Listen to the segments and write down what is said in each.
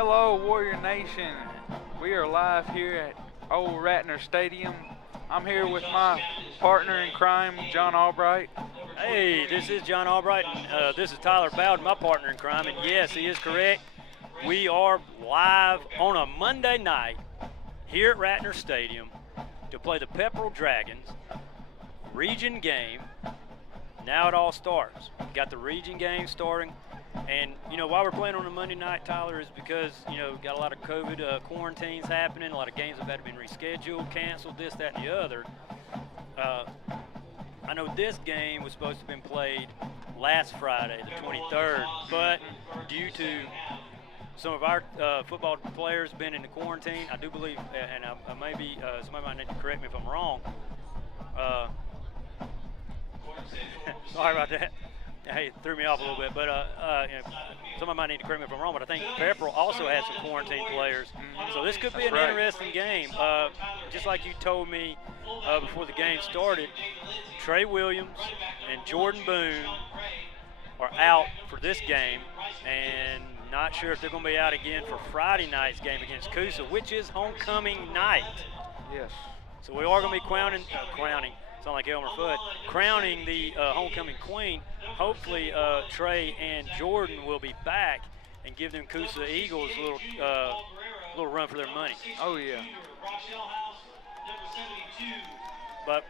Hello, Warrior Nation. We are live here at Old Ratner Stadium. I'm here with my partner in crime, John Albright. Hey, this is John Albright, and this is Tyler Bowden, my partner in crime. And yes, he is correct. We are live on a Monday night here at Ratner Stadium to play the Pepperell Dragons region game. Now it all starts. Got the region game starting. And, why we're playing on a Monday night, Tyler, is because, got a lot of COVID quarantines happening. A lot of games have had to be rescheduled, canceled, this, that, and the other. I know this game was supposed to have been played last Friday, the 23rd, but due to some of our football players being in the quarantine, I do believe, and I may be, somebody might need to correct me if I'm wrong. Sorry about that. Hey, it threw me off a little bit, but somebody might need to correct me if I'm wrong, but I think Pepperell also has some quarantine players. So this could be an interesting game. Just like you told me before the game started, Trey Williams and Jordan Boone are out for this game, and not sure if they're going to be out again for Friday night's game against Coosa, which is homecoming night. Yes. So we are going to be crowning. Sound like Elmer Fudd, crowning the homecoming queen. Hopefully Trey and Jordan will be back and give them Coosa Eagles a little run for their money. Oh, yeah. But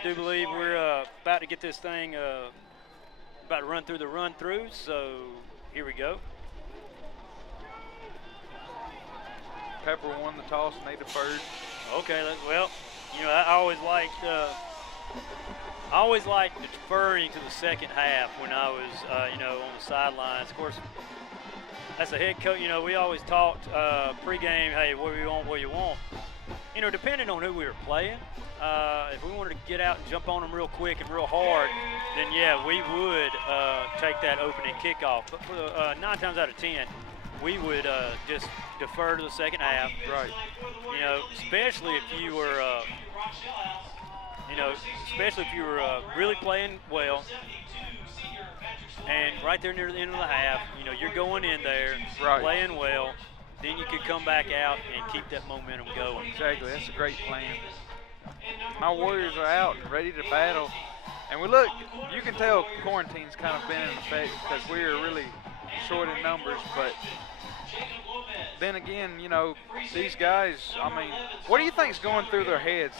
I do believe we're about to get this thing, about to run through the run-through, so here we go. Pepperell won the toss and they deferred. Okay, well, I always liked deferring to the second half when I was, on the sidelines. Of course, as a head coach, we always talked pregame, hey, what do you want? Depending on who we were playing, if we wanted to get out and jump on them real quick and real hard, then, yeah, we would take that opening kickoff. But for the 9 times out of 10, we would just defer to the second half. Right. Especially if you were, really playing well. And right there near the end of the half, you're going in there, playing well. Then you could come back out and keep that momentum going. Exactly. That's a great plan. My Warriors are out and ready to battle. And you can tell quarantine's kind of been in effect because we are really short in numbers, but then again, these guys, what do you think's going through their heads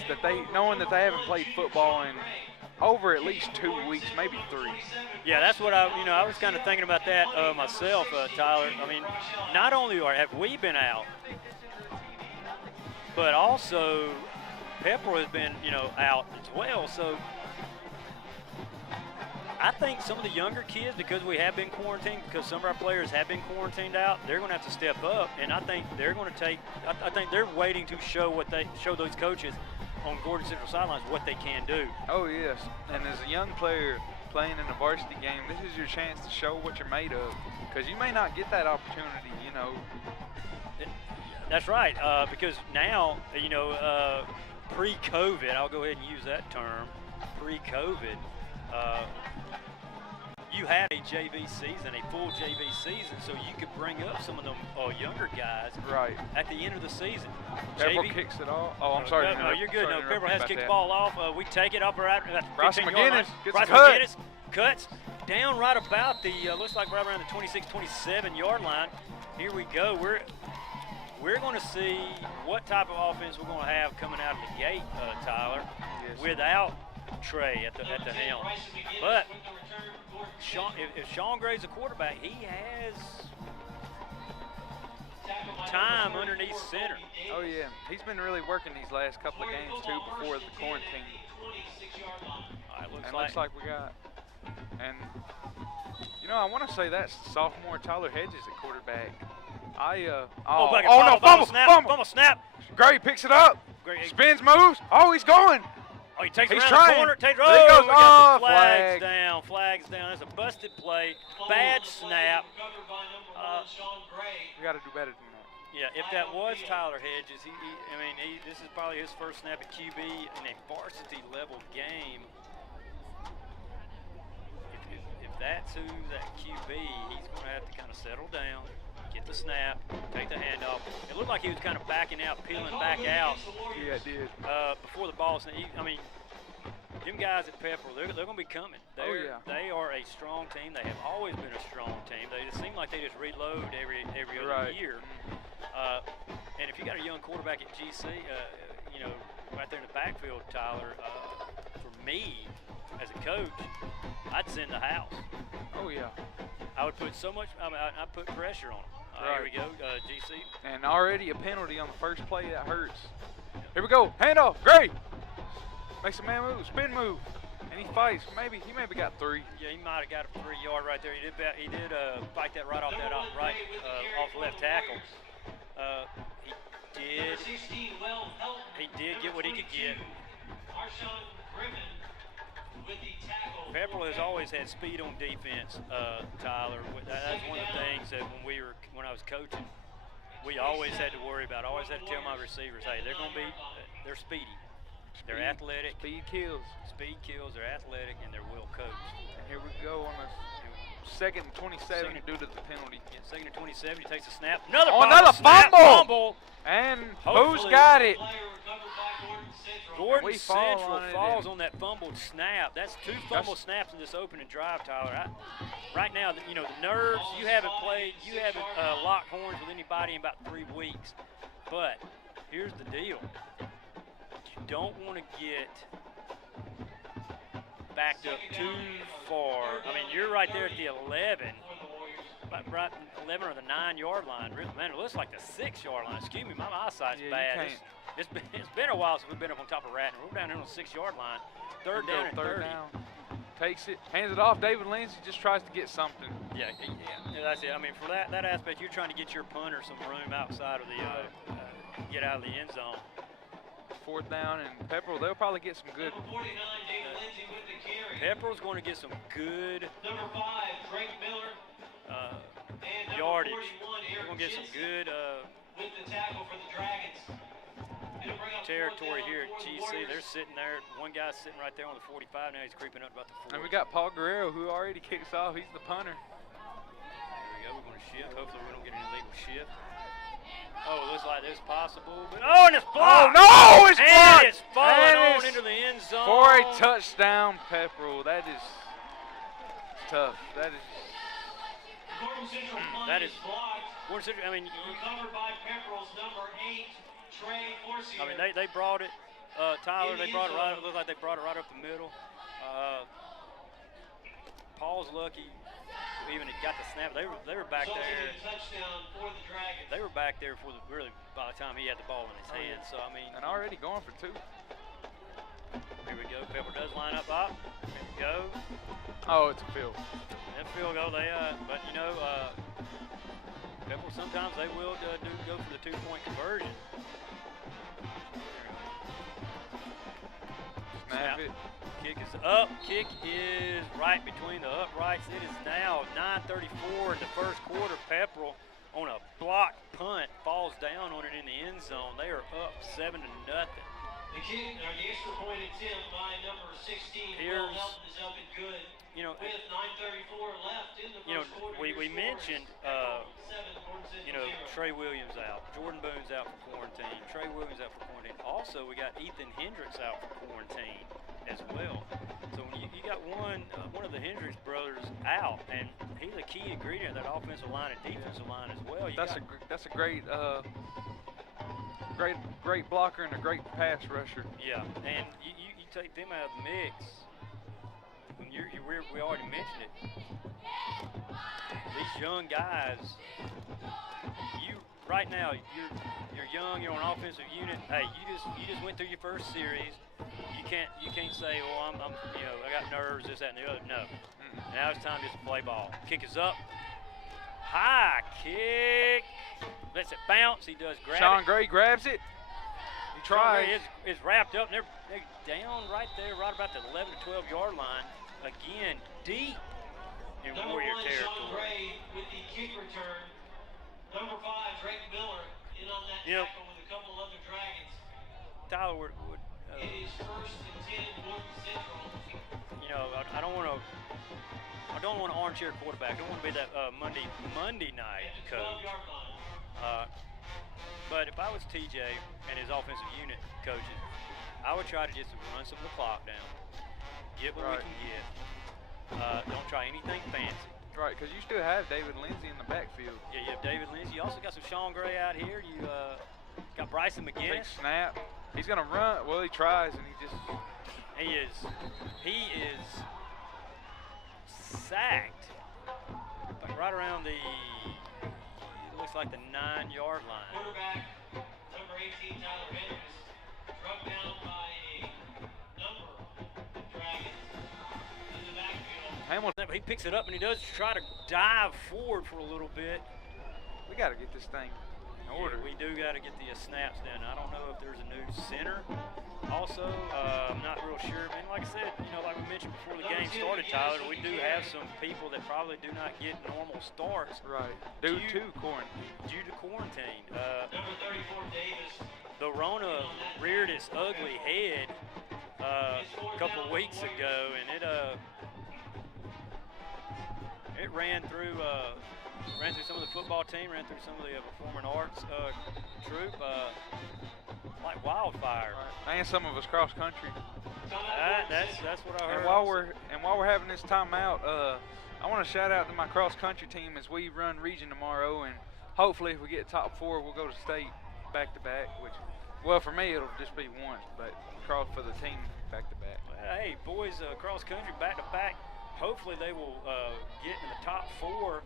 knowing that they haven't played football in over at least 2 weeks, maybe 3? Yeah, that's what I was kind of thinking about that myself, Tyler. Not only have we been out, but also Pepperell has been, out as well. So I think some of the younger kids, because we have been quarantined, because some of our players have been quarantined out, they're going to have to step up, and I think they're going to take. I think they're waiting to show those coaches on Gordon Central sidelines what they can do. Oh yes, and as a young player playing in a varsity game, this is your chance to show what you're made of, because you may not get that opportunity, That's right, because now, pre-COVID, I'll go ahead and use that term, pre-COVID. You had a JV season, a full JV season, so you could bring up some of them younger guys at the end of the season. Pepperell kicks it off. Oh, I'm sorry. No, you're good. Pepperell has kicked the ball off. We take it up right at the 15-yard line. Bryce McGinnis cuts down right about the, looks like right around the 26, 27-yard line. Here we go. We're going to see what type of offense we're going to have coming out of the gate, Tyler, without Trey at the helm. But if Sean Gray's a quarterback, he has time underneath center. Oh yeah, he's been really working these last couple of games too before the quarantine. Looks like we got, and I want to say that's sophomore Tyler Hedges at quarterback. Fumble snap. Gray picks it up. Spins, moves. Oh, he's going. Oh, he takes he's around trying. the corner. There he goes. Oh, flags down. Flags down. That's a busted play. Bad snap. We got to do better than that. Yeah, if that was Tyler Hedges, this is probably his first snap at QB in a varsity level game. If that's who's at QB, he's going to have to kind of settle down, get the snap, take the handoff. It looked like he was kind of backing out, peeling back out. Yeah, it did. Before the ball. I mean, them guys at Pepperell, they're going to be coming. They are a strong team. They have always been a strong team. They just seem like they just reload every other year. And if you got a young quarterback at GC, right there in the backfield, Tyler, for me as a coach, I'd send the house. Oh, yeah. I would put so much, I'd put pressure on them. Here we go, GC. And already a penalty on the first play. That hurts. Here we go. Handoff. Great. Makes a man move. Spin move. And he fights. He maybe got 3. Yeah, he might have got a 3-yard right there. He did fight that right off off left tackle. He did get what he could get. Pepperell has always had speed on defense, Tyler. That's one of the things that when I was coaching, we always had to worry about. I always had to tell my receivers, hey, they're speedy. They're athletic. Speed kills. Speed kills. They're athletic, and they're well coached. And here we go on the second and 27 due to the penalty. Yeah, second and 27. He takes a snap. Another fumble. And who's got it? Gordon Central falls on that fumbled snap. That's 2 fumble snaps in this opening drive, Tyler. Right now, the nerves. You haven't locked horns with anybody in about 3 weeks. But here's the deal. You don't want to get backed up too far. I mean, you're right there at the 11, right 11 or the 9-yard line. Really, man, it looks like the 6-yard line. Excuse me, my eyesight's bad. It's been a while since we've been up on top of Ratner. We're down here on the 6-yard line. Third down and 30. Takes it, hands it off. David Lindsay just tries to get something. Yeah, that's it. I mean, for that aspect, you're trying to get your punter some room outside of the get out of the end zone. 4th down, and Pepperell, they'll probably get some good. Pepperell's going to get some good yardage. They're going to get some good territory here at GC. They're sitting there. One guy's sitting right there on the 45. Now he's creeping up about the 40. And we got Paul Guerrero, who already kicked us off. He's the punter. There we go. We're going to shift. Hopefully we don't get an illegal shift. Oh, it looks like this is possible. But and it's blocked. Oh, no, it's blocked. And it's falling on into the end zone. For a touchdown, Pepperell. That is tough. That is. I mean, recovered by Pepperell's number 8, Trey Forcier. I mean, they brought it, Tyler. They brought it right. It looked like they brought it right up the middle. Paul's lucky. Even it got the snap. They were back there. They were back there for by the time he had the ball in his hand. So I mean, and already going for 2. Here we go. Pepperell does line up. Here we go. Oh, it's a field. That field goal. But Pepperell sometimes they will go for the 2-point conversion. Snap it. Kick is up. Kick is right between the uprights. It is now 9:34 in the first quarter. Pepperell on a blocked punt falls down on it in the end zone. They are up 7-0. The kick, or the extra point attempt by number 16, Will Helton, is up and good. With 9:34 left in the first quarter. We mentioned, Trey Williams out. Jordan Boone's out for quarantine. Trey Williams out for quarantine. Also, we got Ethan Hendricks out for quarantine as well. So when you got one of the Hendricks brothers out, and he's a key ingredient of that offensive line and defensive line as well. That's a great great blocker and a great pass rusher. Yeah, and you take them out of the mix. We already mentioned it. These young guys, right now you're young. You're on an offensive unit. Hey, you just went through your first series. You can't say, well, I got nerves, this, that, and the other. No. Now it's time just to play ball. Kick is up. High kick. Lets it bounce. He does grab it. Sean Gray grabs it. He tries. It's wrapped up, and they're down right there, right about the 11 to 12 yard line. Again, deep in Warrior territory. Sean Gray with the kick return. Number 5, Drake Miller, in on that tackle with a couple other Dragons. Tyler, It is first and 10 Wood Central. You know, I don't want to armchair quarterback. I don't want to be that Monday night coach. But if I was TJ and his offensive unit coaches, I would try to just run some of the clock down, get what we can get. Don't try anything fancy. Right, because you still have David Lindsay in the backfield. Yeah, you have David Lindsay. You also got some Sean Gray out here. You got Bryson McGinnis. Big snap. He's gonna run. Well, he tries, and he is sacked right around the. It looks like the 9-yard line. Quarterback number 18, Tyler Hendricks, struck down by a number of Dragons in the backfield. Hamilton. He picks it up and he does try to dive forward for a little bit. We got to get this thing in order. Yeah, we do got to get the snaps down. I don't know if there's a new center. Also, I'm not real sure. And like I said, you know, like we mentioned before the game started, Tyler, we do have some people that probably do not get normal starts. Right. Due to quarantine. Number 34, Davis. The Rona reared its ugly head a couple weeks ago, and it ran through some of the football team, ran through some of the performing arts troop like wildfire. Right. And some of us cross country. That's what I heard. And while we're having this timeout, I want to shout out to my cross country team as we run region tomorrow, and hopefully if we get top 4, we'll go to state back to back. Which, well, for me it'll just be once, but cross for the team back to back. Hey, boys, cross country back to back. Hopefully they will get in the top 4.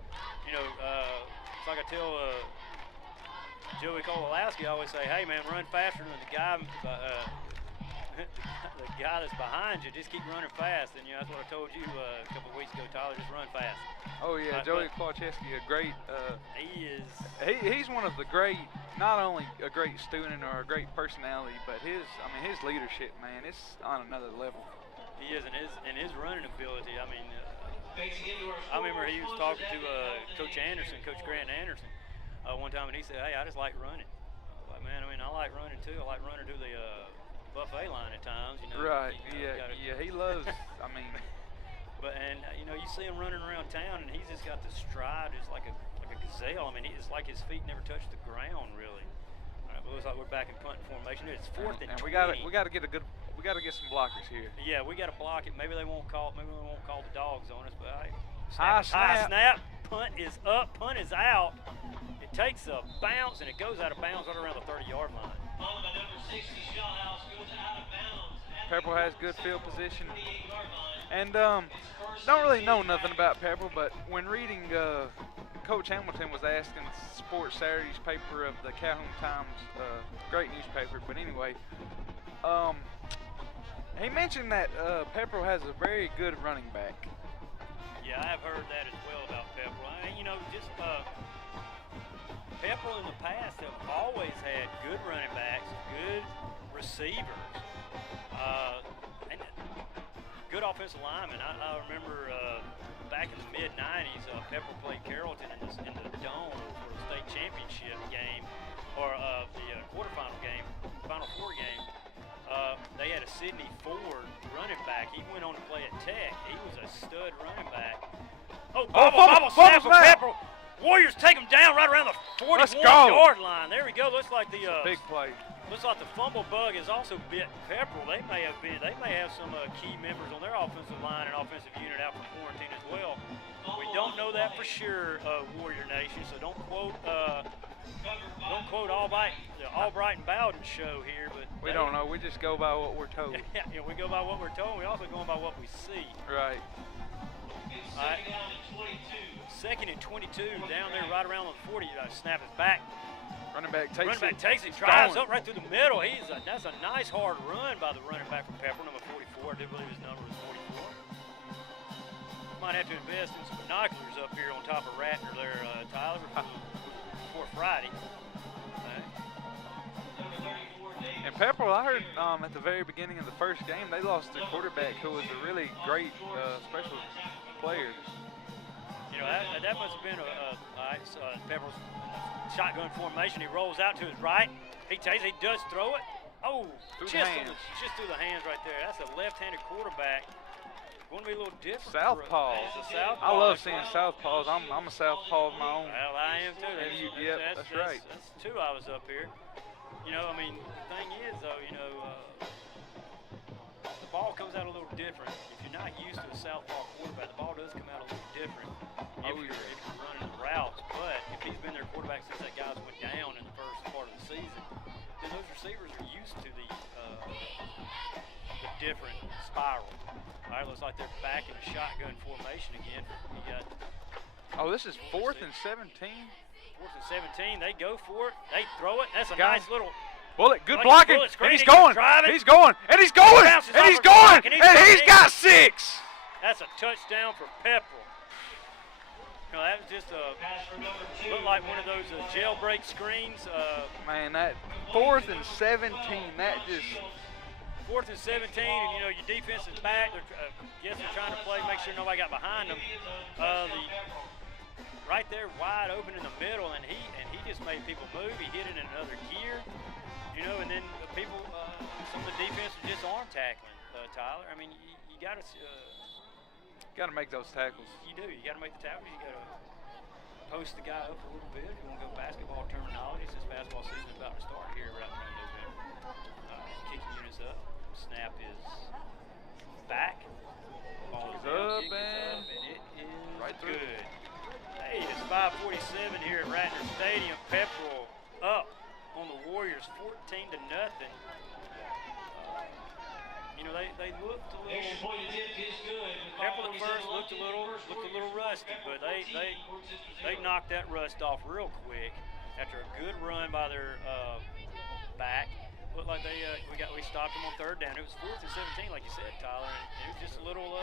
You know, it's like I tell Joey Kololowski, I always say, hey man, run faster than the guy the guy that's behind you. Just keep running fast. And you know, that's what I told you a couple of weeks ago, Tyler. Just run fast. Oh yeah, Joey Kololowski, a great. He is. He's one of the great, not only a great student or a great personality, but his leadership, man, it's on another level. He is, and his running ability. I mean, I remember he was talking to Coach Anderson, Coach Grant Anderson, one time, and he said, "Hey, I just like running." I was like, man, I mean, I like running too. I like running to the buffet line at times. You know. Right. You know, yeah. He loves. I mean. But you know, you see him running around town, and he's just got the stride, just like a gazelle. I mean, it's like his feet never touch the ground, really. It looks like we're back in punt formation. It's 4th and 20. We got to get some blockers here. Yeah, we got to block it. Maybe they won't call the dogs on us, but high snap. Punt is up. Punt is out. It takes a bounce and it goes out of bounds right around the 30-yard line. Followed by number 60, Shellhouse, goes out of bounds. Pepperell has good field position, and don't really know nothing about Pepperell, but when reading, Coach Hamilton was asking Sports Saturday's paper of the Calhoun Times, great newspaper. But anyway, he mentioned that Pepperell has a very good running back. Yeah, I've heard that as well about Pepperell. You know, just Pepperell in the past have always had good running backs, good receivers, and good offensive linemen. I remember back in the mid-'90s, Pepperell played Carrollton in the Dome for the state championship game, or the quarterfinal game, Final Four game. They had a Sidney Ford running back. He went on to play at Tech. He was a stud running back. Bobble snap for Pepperell. Warriors take him down right around the 41-yard line. There we go. Looks like the big play. Looks like the fumble bug has also bit Pepperell. They may have some key members on their offensive line and offensive unit out for quarantine as well. We don't know that for sure, Warrior Nation. So don't quote Albright and Bowden show here, but we don't know. We just go by what we're told. Yeah, we go by what we're told. We also go by what we see. Right. It's second down and 22. Second and 22 down there, right around the 40. Snap it back. Running back takes it. Drives up right through the middle. That's a nice hard run by the running back from Pepperell, number 44. I do believe his number is 44. Might have to invest in some binoculars up here on top of Ratner there, Tyler, before Friday. And Pepperell, I heard at the very beginning of the first game, they lost their quarterback, who was a really great special player. You know, that must have been Pepperell's shotgun formation. He rolls out to his right. He does throw it. Oh, Through just, the hands. just through the hands right there. That's a left-handed quarterback. Going to be a little different. Southpaw. It's a southpaw. I love seeing southpaws. I'm a southpaw of my own. Well, I am too. Yep, that's right. That's 2 I was up here. You know, I mean, the thing is, though, you know, the ball comes out a little different. If you're not used to a southpaw quarterback, the ball does come out a little different if you're running the routes. But if he's been their quarterback since that guys went down in the first part of the season, then those receivers are used to the different spiral. All right, looks like they're back in a shotgun formation again. You got. Oh, this is 4th and 17. 4th and 17. They go for it. They throw it. That's a nice little. Bullet, good like blocking. And he's going. He's going. And he's going. And he's going. And he's got 6. That's a touchdown for Pepperell. You know, that was just looked like one of those jailbreak screens. Man, that 4th and 17. That just. 4th and 17, and you know your defense is back. They're trying to play, make sure nobody got behind them. Right there, wide open in the middle, and he just made people move. He hit it in another gear, you know. And then people, some of the defense was just arm tackling. Tyler, I mean, you got to make those tackles. You do. You got to make the tackles. You got to post the guy up a little bit. If you want to go basketball terminology, since basketball season is about to start here right around November. Kicking units up. Snap is back. Ball is up, and it is right through. good. Hey, it's 5:47 here at Ratner Stadium. Pepperell up on the Warriors, 14-0. You know they looked a little. Pepperell at first looked a little rusty, but they knocked that rust off real quick after a good run by their back. Looked like we stopped them on 3rd down. It was 4th and 17, like you said, Tyler. And it was just a little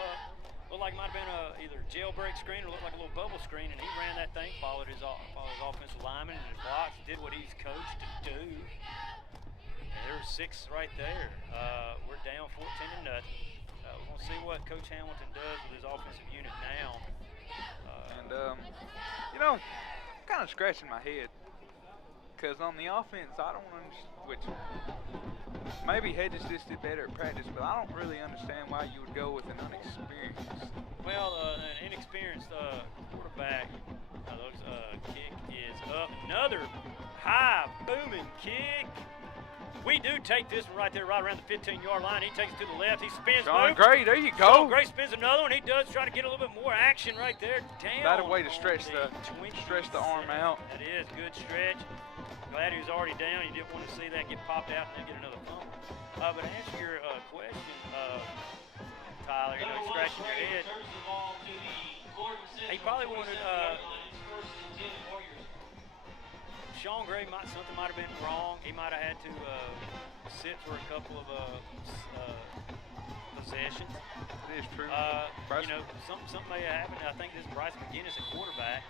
looked like it might have been either a jailbreak screen or looked like a little bubble screen, and he ran that thing, followed his offensive lineman and his blocks, did what he's coached to do. And there was 6 right there. We're down 14-0. We're gonna see what Coach Hamilton does with his offensive unit now. You know, I'm kind of scratching my head. Because on the offense, I don't understand, which maybe Hedges just did better at practice, but I don't really understand why you would go with an unexperienced. Well, an inexperienced quarterback. Kick is up. Another high booming kick. We do take this one right there, right around the 15-yard line. He takes it to the left. He spins. Sean Gray, there you go. Sean Gray spins another one. He does try to get a little bit more action right there. Down. That a way to stretch the arm out. That is good stretch. Glad he was already down. You didn't want to see that get popped out and then get another fumble. But to answer your question, Tyler, you know, scratching your head. He probably wanted. Sean Gray something might have been wrong. He might have had to sit for a couple of possessions. It is true. You know, something may have happened. I think this is Bryce McGinnis at quarterback.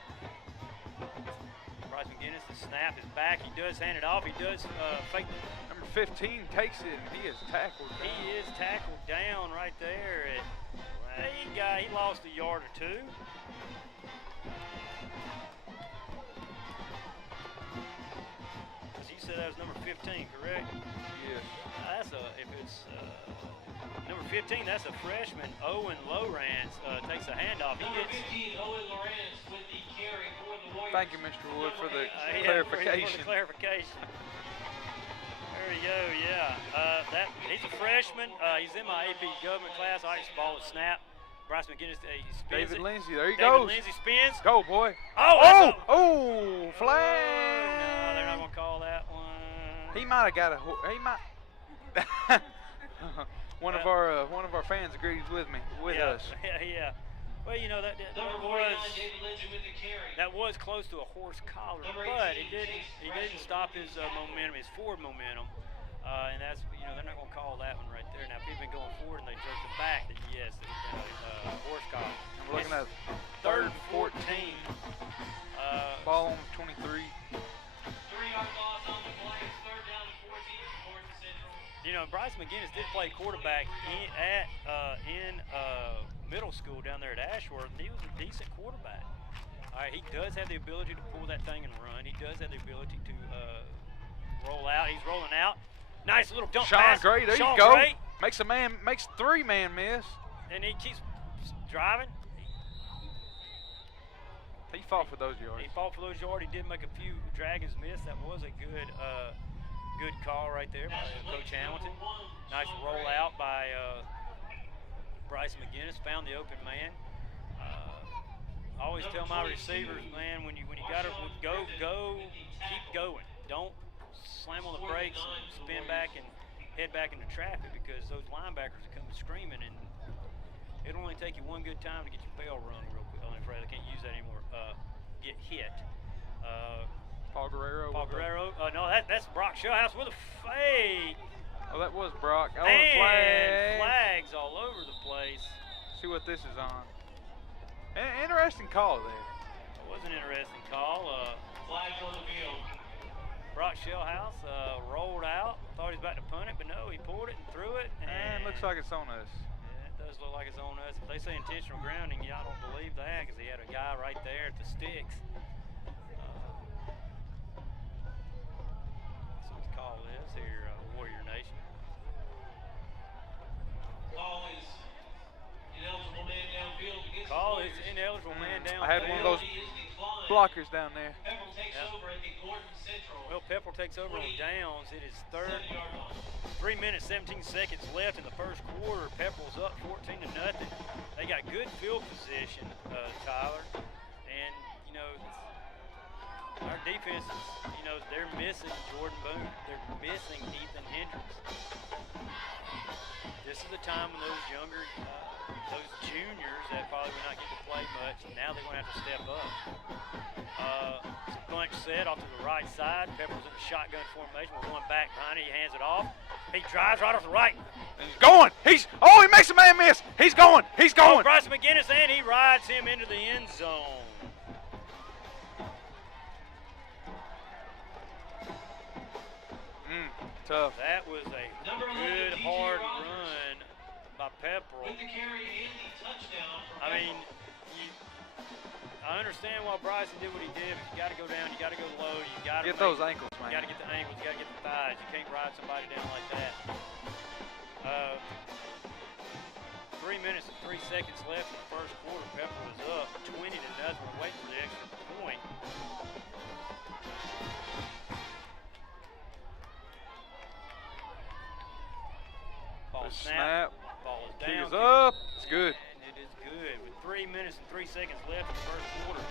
Bryce McGinnis, the snap is back. He does hand it off. He does fake. Number 15 takes it, and he is tackled down. He is tackled down right there. He lost a yard or two. You said that was number 15, correct? Yes. If it's number 15, that's a freshman. Owen Lowrance takes a handoff. Number 15, Owen Lowrance with the carry for the Warriors. Thank you, Mr. Wood, for the clarification. There we go, yeah. He's a freshman. He's in my AP government class. I just ball the snap. Bryce McGinnis, he spins David it. Lindsay, there he David goes. Lindsay spins. Go, boy. Oh, flag. No, they're not going to call that one. He might have got one of our fans agrees with us. Yeah. Well, you know that was close to a horse collar, but he didn't stop his momentum, his forward momentum, and that's they're not going to call that one right there. Now, if he'd been going forward and they jerked it back, then yes, it would have been a horse collar. And we're looking at 3rd and 14. Ball on 23. 3-yard loss on the play. It's 3rd down and 14 for Gordon Central. You know, Bryce McGinnis did play quarterback in middle school down there at Ashworth. He was a decent quarterback. All right, he does have the ability to pull that thing and run. He does have the ability to roll out. He's rolling out. Nice little dump Sean pass. Gray, there Sean you go. Gray. Makes 3-man miss. And he keeps driving. He fought for those yards. He fought for those yards. He did make a few Dragons miss. That was a good call right there by Coach Hamilton. Nice roll out by Bryce McGinnis. Found the open man. I always tell my receivers, man, when you gotta go, keep going. Don't slam on the brakes and spin back and head back into traffic, because those linebackers are coming screaming, and it'll only take you one good time to get your bell rung real quick. I'm afraid I can't use that anymore. Get hit. Paul Guerrero. No, that's Brock Shellhouse with a fade. Oh, that was Brock. Oh, and flags all over the place. See what this is on. Interesting call there. It was an interesting call. Flags on the field. Brock Shellhouse rolled out. Thought he was about to punt it, but no, he pulled it and threw it. And it looks like it's on us. Yeah, it does look like it's on us. If they say intentional grounding, I don't believe that, because he had a guy right there at the sticks. That's what the call is here, Warrior Nation. Call is ineligible man downfield against Call is ineligible man downfield. I had one of those blockers down there. Pepperell takes over at the Gordon Central. Well, Pepperell takes over on downs. It is third. 3 minutes, 17 seconds left in the first quarter. Pepperell's up 14-0. They got good field position, Tyler. And, our defense is, they're missing Jordan Boone. They're missing Ethan Hendricks. This is the time when those younger, those juniors that probably will not get to play much, now they're going to have to step up. Bunch set off to the right side. Pepperell's in a shotgun formation with one back behind it. He hands it off. He drives right off the right. And he's going. He makes a man miss. He's going. Oh, Bryce McGinnis, and he rides him into the end zone. Tough. That was a good, hard run by Pepperell. With the carry and the touchdown for I understand why Bryson did what he did, but you got to go down, you got to go low, you got to get those ankles, man. You got to get the ankles, you got to get the thighs. You can't ride somebody down like that. 3 minutes and 3 seconds left in the first quarter. Pepperell is up 20-0. We're waiting for the extra point. Ball snap. Ball is down. Kick is up. It's good. And it is good. With 3 minutes and 3 seconds left in the first quarter.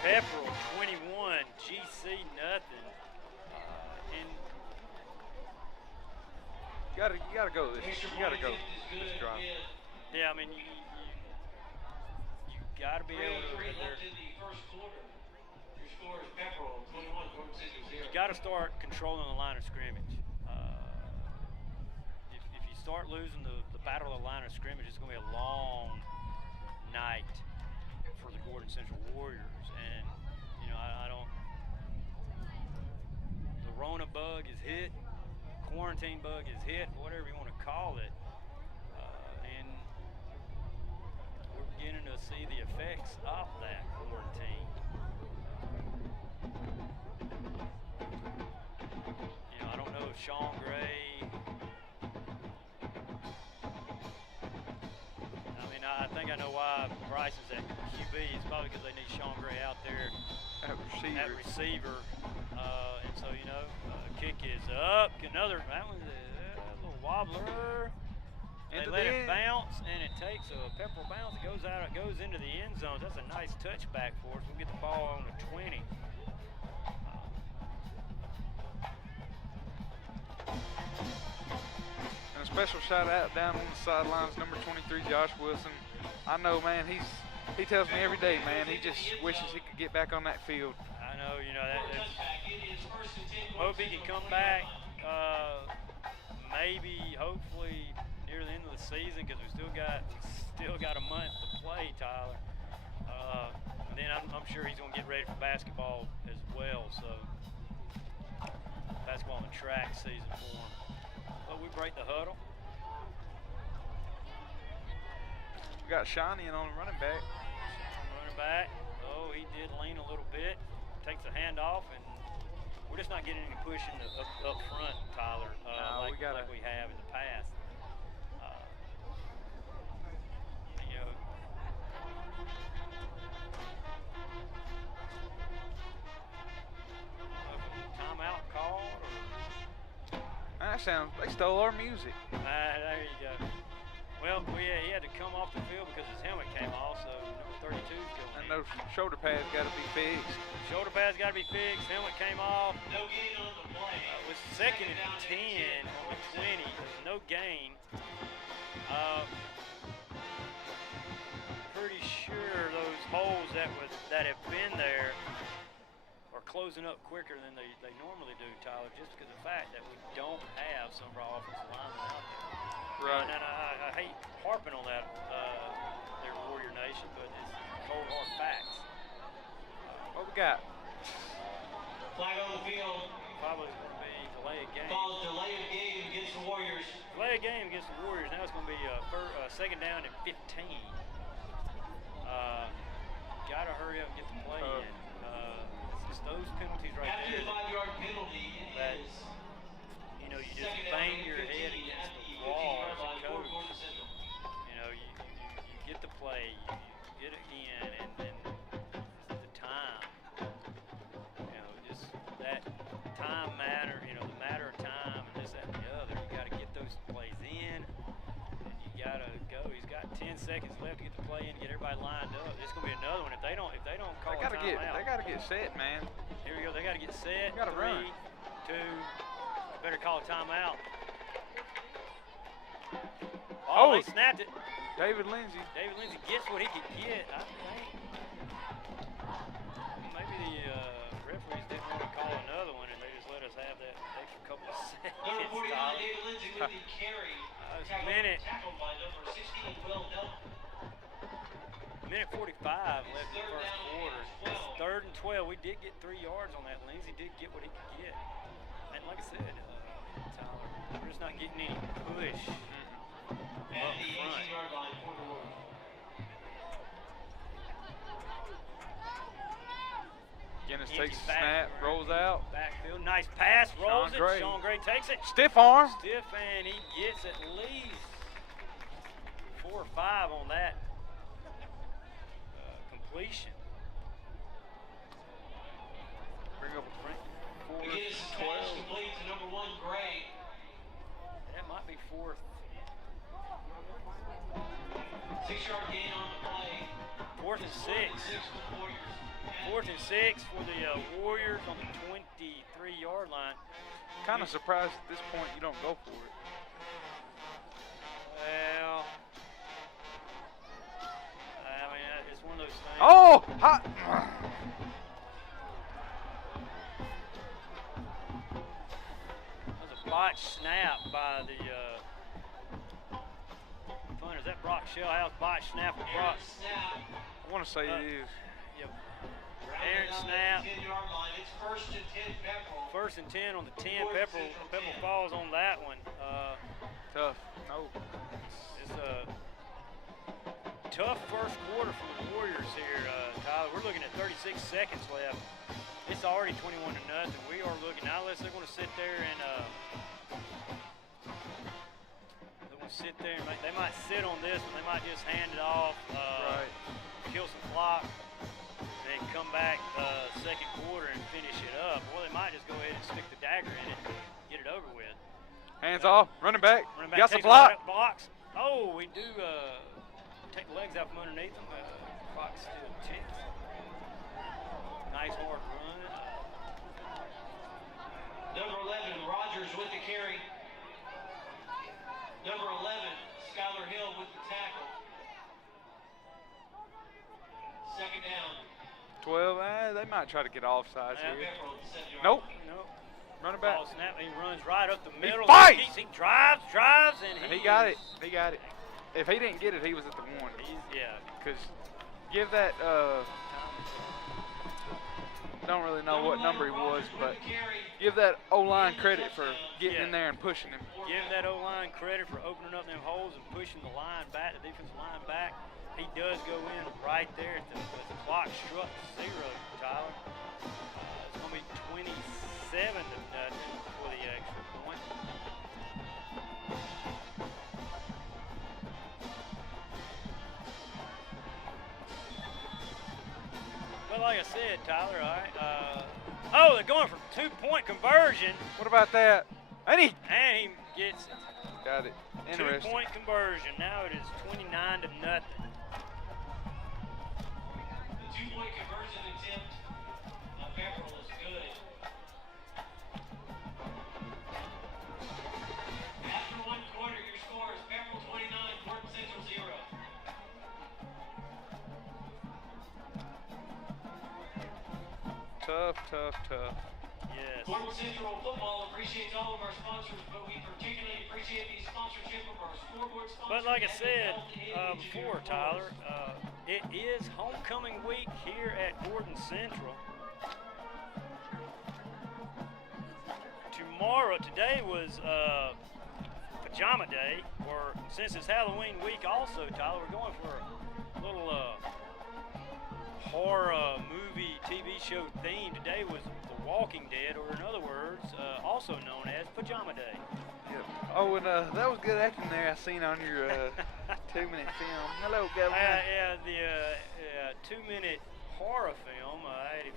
Pepperell 21, GC nothing. And you gotta go this. You gotta go this drive. Yeah, I mean you gotta be able to. You gotta start controlling the line of scrimmage. If you start losing the battle of the line of scrimmage, it's gonna be a long night for the Gordon Central Warriors. And I don't. The Rona bug is hit. Quarantine bug is hit, whatever you want to call it, and we're beginning to see the effects of that quarantine. I don't know if Sean Gray, I think I know why Bryce is at QB. It's probably because they need Sean Gray out there at receiver. And so, kick is up. That one's a little wobbler. They let it bounce, and it takes a Pepperell bounce. It goes out. It goes into the end zone. That's a nice touchback for us. We'll get the ball on the 20. And a special shout out down on the sidelines, number 23, Josh Wilson. I know, man. He tells me every day, man. He just wishes he could get back on that field. I know, that's. Hope he can come back. Maybe, hopefully, near the end of the season, because we still got a month to play, Tyler. And then I'm sure he's going to get ready for basketball as well. So basketball and track season for him. But we break the huddle. We got Shiny on the running back. Oh, he did lean a little bit. Takes a handoff, and we're just just not getting any pushing up front, Tyler, No, like we have in the past. You know, timeout call. That sounds. They stole our music. There you go. Well, he had to come off the field because his helmet came off, so number 32 is going And in. those shoulder pads got to be fixed. Shoulder pads got to be fixed. Helmet came off. No gain on the play. It was 2nd and 10 on the 20. There's no gain. Pretty sure those holes that have been there are closing up quicker than they normally do, Tyler, just because of the fact that we don't have some of our offensive linemen out there. Right. And I hate harping on that, there, Warrior Nation, but it's cold hard facts. What we got? Flag on the field. Probably going to be delay of game. Calls delay of game against the Warriors. Delay of game against the Warriors. Now it's going to be 2nd down and 15. Got to hurry up and get the play in. It's just those penalties right After there. the 5-yard penalty, That, is you know, you just second down bang and your 15 head at against the the wall 15-yard as a line, Fort coach. Gordon Central. You know, you get the play, you get it in, and then the time. You know, just that time matter, you know, the matter of time and this, that, and the other. You got to get those plays in, and you got to go. He's got 10 seconds left to get the play in, get everybody lined up. This is going to be another one. If they don't call a timeout. They gotta get set, man. Here we go. They got to get set. They gotta 3, run. 2. Better call a timeout. Oh, they snapped it. David Lindsay. David Lindsay gets what he can get. I think maybe the referees didn't want to call another one, and they just let us have that extra couple of Number seconds. 49, David Lindsay with the carry. It's a minute. Tackled by number 16, Will Nelson. Minute 45 left in the first quarter. It's 3rd and 12. We did get 3 yards on that. Lindsay did get what he could get. And like I said, Tyler, we're just not getting any push At up the front. 18-yard line, Fort Gordon. Guinness Empty takes the back, snap, rolls out. Backfield, nice pass, rolls Gray. it. Sean Gray takes it. Stiff arm. Stiff, and he gets at least 4 or 5 on that completion. Bring up McGinnis' 4th, pass 12. complete to number 1, Gray. That might be 4th. 6-yard gain on the play. 4th and 6. 6 for the Warriors. 4th and 6 for the Warriors on the 23-yard line. Kind of surprised at this point you don't go for it. Well, I mean, it's one of those things. Oh! Hot. That was a botched snap by the punter. Is that Brock Shellhouse? Botched snap of Brock. Snap. I want to say it is. Yep. Rounded Aaron out snap. at the 10-yard line. It's 1st and 10, Pepperell. 1st and 10 on the 10. Fourth Pepperell Central 10. falls on that one. Tough. No. It's a tough first quarter for the Warriors here, Tyler. We're looking at 36 seconds left. It's already 21-0. We are looking now. Unless they're going to sit there and sit there and they might sit on this one. They might just hand it off, Right. kill some clock, and then come back second quarter and finish it up. Or they might just go ahead and stick the dagger in it and get it over with. Hands off. Running back. Running back Got some takes block. a lot of blocks. Oh, we do take the legs out from underneath them. Clock still ticks. Nice hard run. Number 11, Rogers with the carry. Number 11, Skylar Hill with the tackle. 2nd down. 12. They might try to get offsides Now here. Pepperell at the 7-yard Nope. line. Nope. Running back. Ball snap. He runs right up the middle. fights! He drives, And he got it. He got it. If he didn't get it, he was at the 1. Yeah. Because give that, don't really know what number he was, but give that O-line credit for getting in there and pushing him. Give that O-line credit for opening up them holes and pushing the line back, the defensive line back. He does go in right there at the clock struck 0, Tyler. It's going to be 27 like I said, Tyler, all right. Oh, they're going for 2-point conversion. What about that? And he gets it. got it. Interesting. 2-point conversion. Now it is 29-0. The 2-point conversion attempt of Pepperell is good. After 1 quarter, your score is Pepperell 29, Gordon Central 0. Tough. Yes. Gordon Central Football appreciates all of our sponsors, but we particularly appreciate the sponsorship of our scoreboard sponsors. But like I said before, Tyler, it is homecoming week here at Gordon Central. Today was Pajama Day, or since it's Halloween week also, Tyler, we're going for a little horror movie TV show theme. Today was The Walking Dead, or in other words, also known as Pajama Day. Yep. Oh, and that was good acting there I seen on your 2-minute film. Hello, Governor. Yeah, the 2-minute horror film. If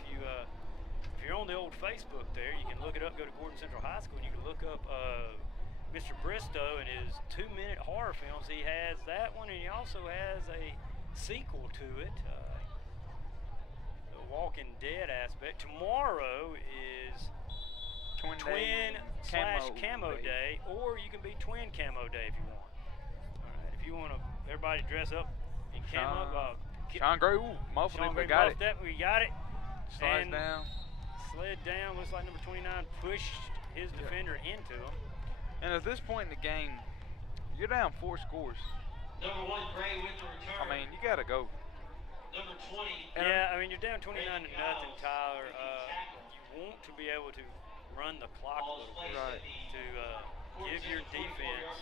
you're on the old Facebook there, you can look it up. Go to Gordon Central High School, and you can look up Mr. Bristow and his 2-minute horror films. He has that one, and he also has a sequel to it. Walking Dead aspect. Tomorrow is twin/camo day, or you can be twin camo day if you want. All right, if you want to, everybody dress up in camo. Sean Gray, muffled it, we got it. We got it. Slid down. Slid down. Looks like number 29 pushed his defender into him. And at this point in the game, you're down 4 scores. Number 1, Gray with the return. I mean, you got to go. Number 20. Yeah, I mean, you're down 29-0, Tyler. You want to be able to run the clock a little bit to give your defense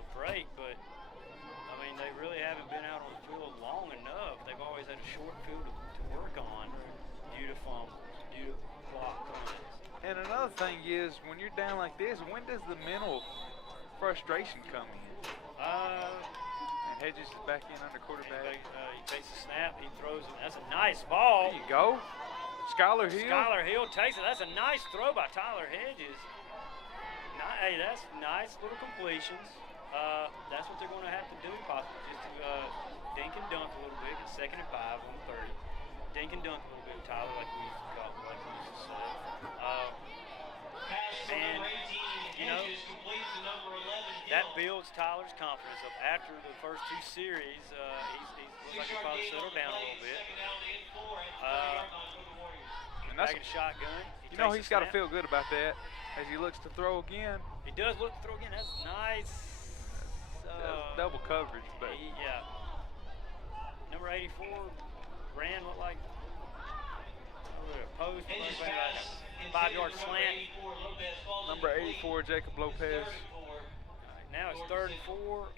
a break, but I mean, they really haven't been out on the field long enough. They've always had a short field to work on due to clock runs. And another thing is, when you're down like this, when does the mental frustration come in? And Hedges is back in under quarterback. He takes the snap, he throws it. That's a nice ball. There you go. Skylar Hill takes it. That's a nice throw by Tyler Hedges. Hey, that's nice little completions. That's what they're going to have to do, possibly, just to dink and dunk a little bit. It's 2nd and 5 on 30. Dink and dunk a little bit, Tyler, like we used to say. And you know, that builds Tyler's confidence up. After the first 2 series, he's looks like he'll probably settle down a little bit. And that's back in the shotgun. You know, he's got to feel good about that as he looks to throw again. He does look to throw again. That's nice. Double coverage, but yeah. Number 84 looked like a post, 5-yard slant. Number 84, Jacob Lopez. Now it's 3rd and 4.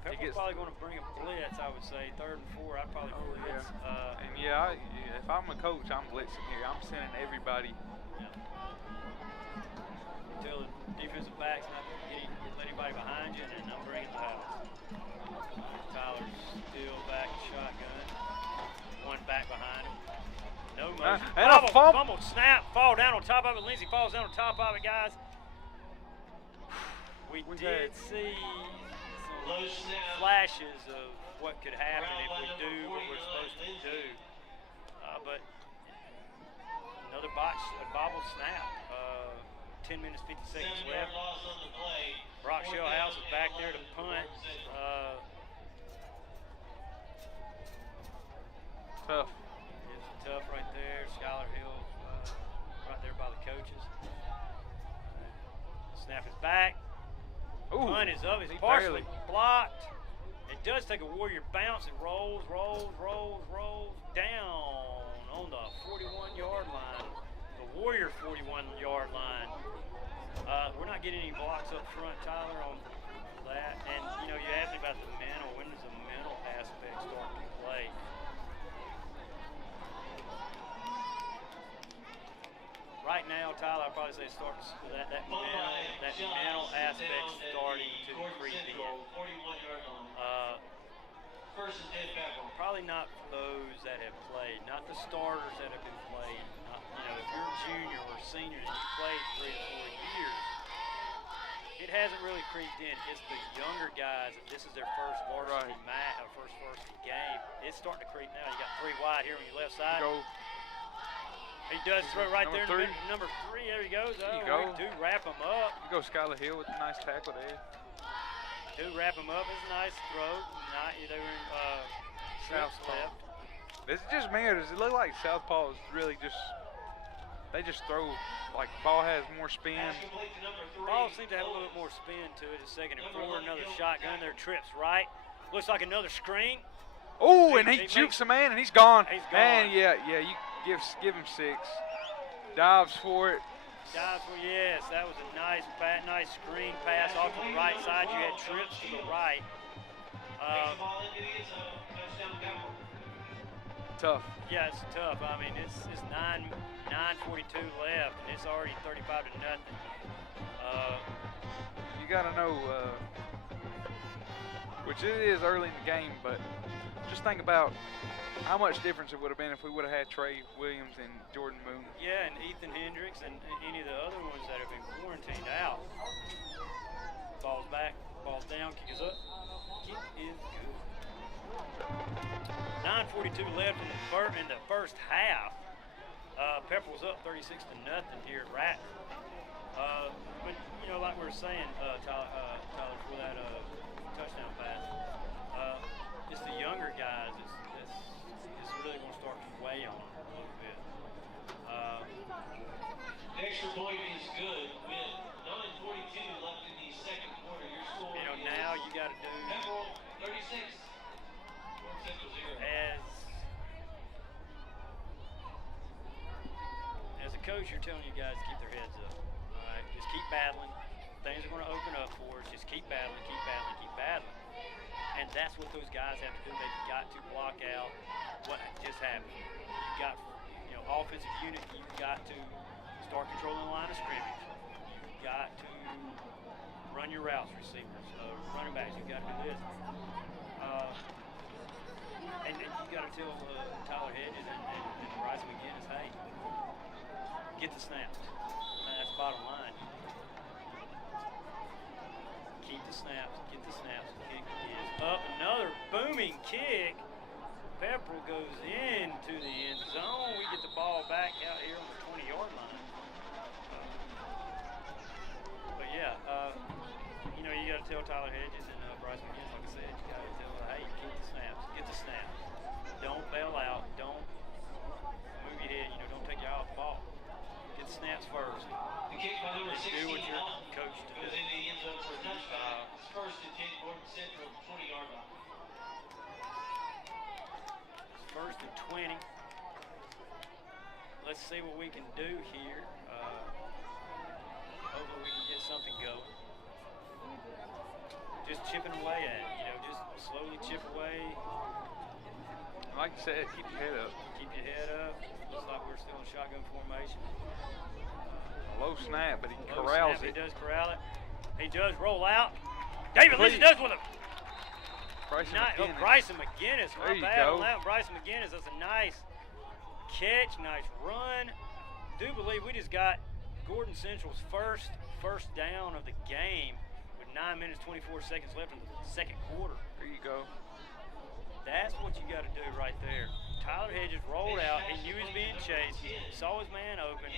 Pepperell's probably going to bring a blitz, I would say. 3rd and 4, I'd probably blitz. And if I'm a coach, I'm blitzing here. I'm sending everybody. Until the defensive back's not let anybody behind you, and then I'm bringing the house. Tyler's still back in shotgun. One back behind him. No motion. And a fumble snap. Fall down on top of it. Lindsey falls down on top of it, guys. We did see some flashes of what could happen if we do what we're supposed to do. But another bobble snap. 10 minutes, 50 seconds left. Brock Shellhouse is back there to punt. Tough. It's tough right there. Skylar Hill right there by the coaches. Snap is back. Ooh, punt is up. It's partially blocked. It does take a Warrior bounce. It rolls down on the 41-yard line. The Warrior 41-yard line. We're not getting any blocks up front, Tyler, on that. And, you know, you asked me about the mental. When does the mental aspect start to play? Right now, Tyler, I'd probably say it starts that mental aspect starting to creep in. versus Dead Pepperell. Probably not for those that have played, not the starters that have been played. Not, you know, if you're a junior or senior and you played 3 to 4 years, it hasn't really creeped in. It's the younger guys that this is their first varsity match, or first varsity game. It's starting to creep now. You got 3 wide here on your left side. Go. He does throw right there. Number 3. Number 3, there he goes. There you Oh, go. 2 wrap him up. You go Skylar Hill with a nice tackle there. 2 wrap him up. It's a nice throw. Not, they were in Southpaw. left. This is just me, or does it look like Southpaw is really just, they just throw, like ball has more spin? Ball seems to have a little bit more spin to it. A 2nd and 4, another shotgun there, trips right. Looks like another screen. Oh, and he jukes a man, and he's gone. He's gone. And yeah, you give him 6. Dives for it. Dives for, yes, that was a nice screen pass off to the right side. You had trips to the right. Tough. Yeah, it's tough. I mean, it's 9:42 left, and it's already 35 to nothing. You got to know, which it is early in the game, but just think about how much difference it would have been if we would have had Trey Williams and Jordan Moon. Yeah, and Ethan Hendricks and any of the other ones that have been quarantined out. Ball's back, ball's down, kick is up. Kick is good. 9:42 left in the first half. Pepperell's up 36 to nothing here at Ratt. But you know, like we were saying, Tyler, for that touchdown pass, it's the younger guys that's really going to start to weigh on them a little bit. The extra point is good with 9:42 left in the second quarter. Your score You know, now you got to do Pepperell 36. As a coach, you're telling you guys to keep their heads up. All right, just keep battling. Things are going to open up for us. Just keep battling, keep battling, keep battling. And that's what those guys have to do. They've got to block out what just happened. You've got, you know, offensive unit. You've got to start controlling the line of scrimmage. You've got to run your routes, receivers, running backs. You've got to do this. And you got to tell Tyler Hedges and Bryce McGinnis, hey, get the snaps. And that's bottom line. Keep the snaps, get the snaps. Kick is up, another booming kick. Pepperell goes into the end zone. We get the ball back out here on the 20-yard line. But yeah, you know, you got to tell Tyler Hedges and Bryce McGinnis, like I said, you got to tell them, hey, keep the snaps, get the snaps. Don't bail out. Don't move your head. You know, don't take your eye off the ball. Get the snaps first. The kick by number 16 do what you're coached to goes do. into the end zone for a touchdown. It's first and 10, Gordon Central, 20-yard line. First and 20. Let's see what we can do here. Hopefully we can get something going. Just chipping away at it. You know, just slowly chip away. Like you said, keep your head up. Keep your head up. Looks like we're still in shotgun formation. Low snap, but he Low corrals snap, it. He does corral it. He does roll out. David Lindsay does with him. Bryson McGinnis. Bryson McGinnis. There you My bad go. on that. Bryson McGinnis. That's a nice catch, nice run. Do believe we just got Gordon Central's first down of the game with 9 minutes 24 seconds left in the second quarter. There you go. That's what you got to do right there. Tyler Hedges rolled out. He knew he was being chased. He saw his man open,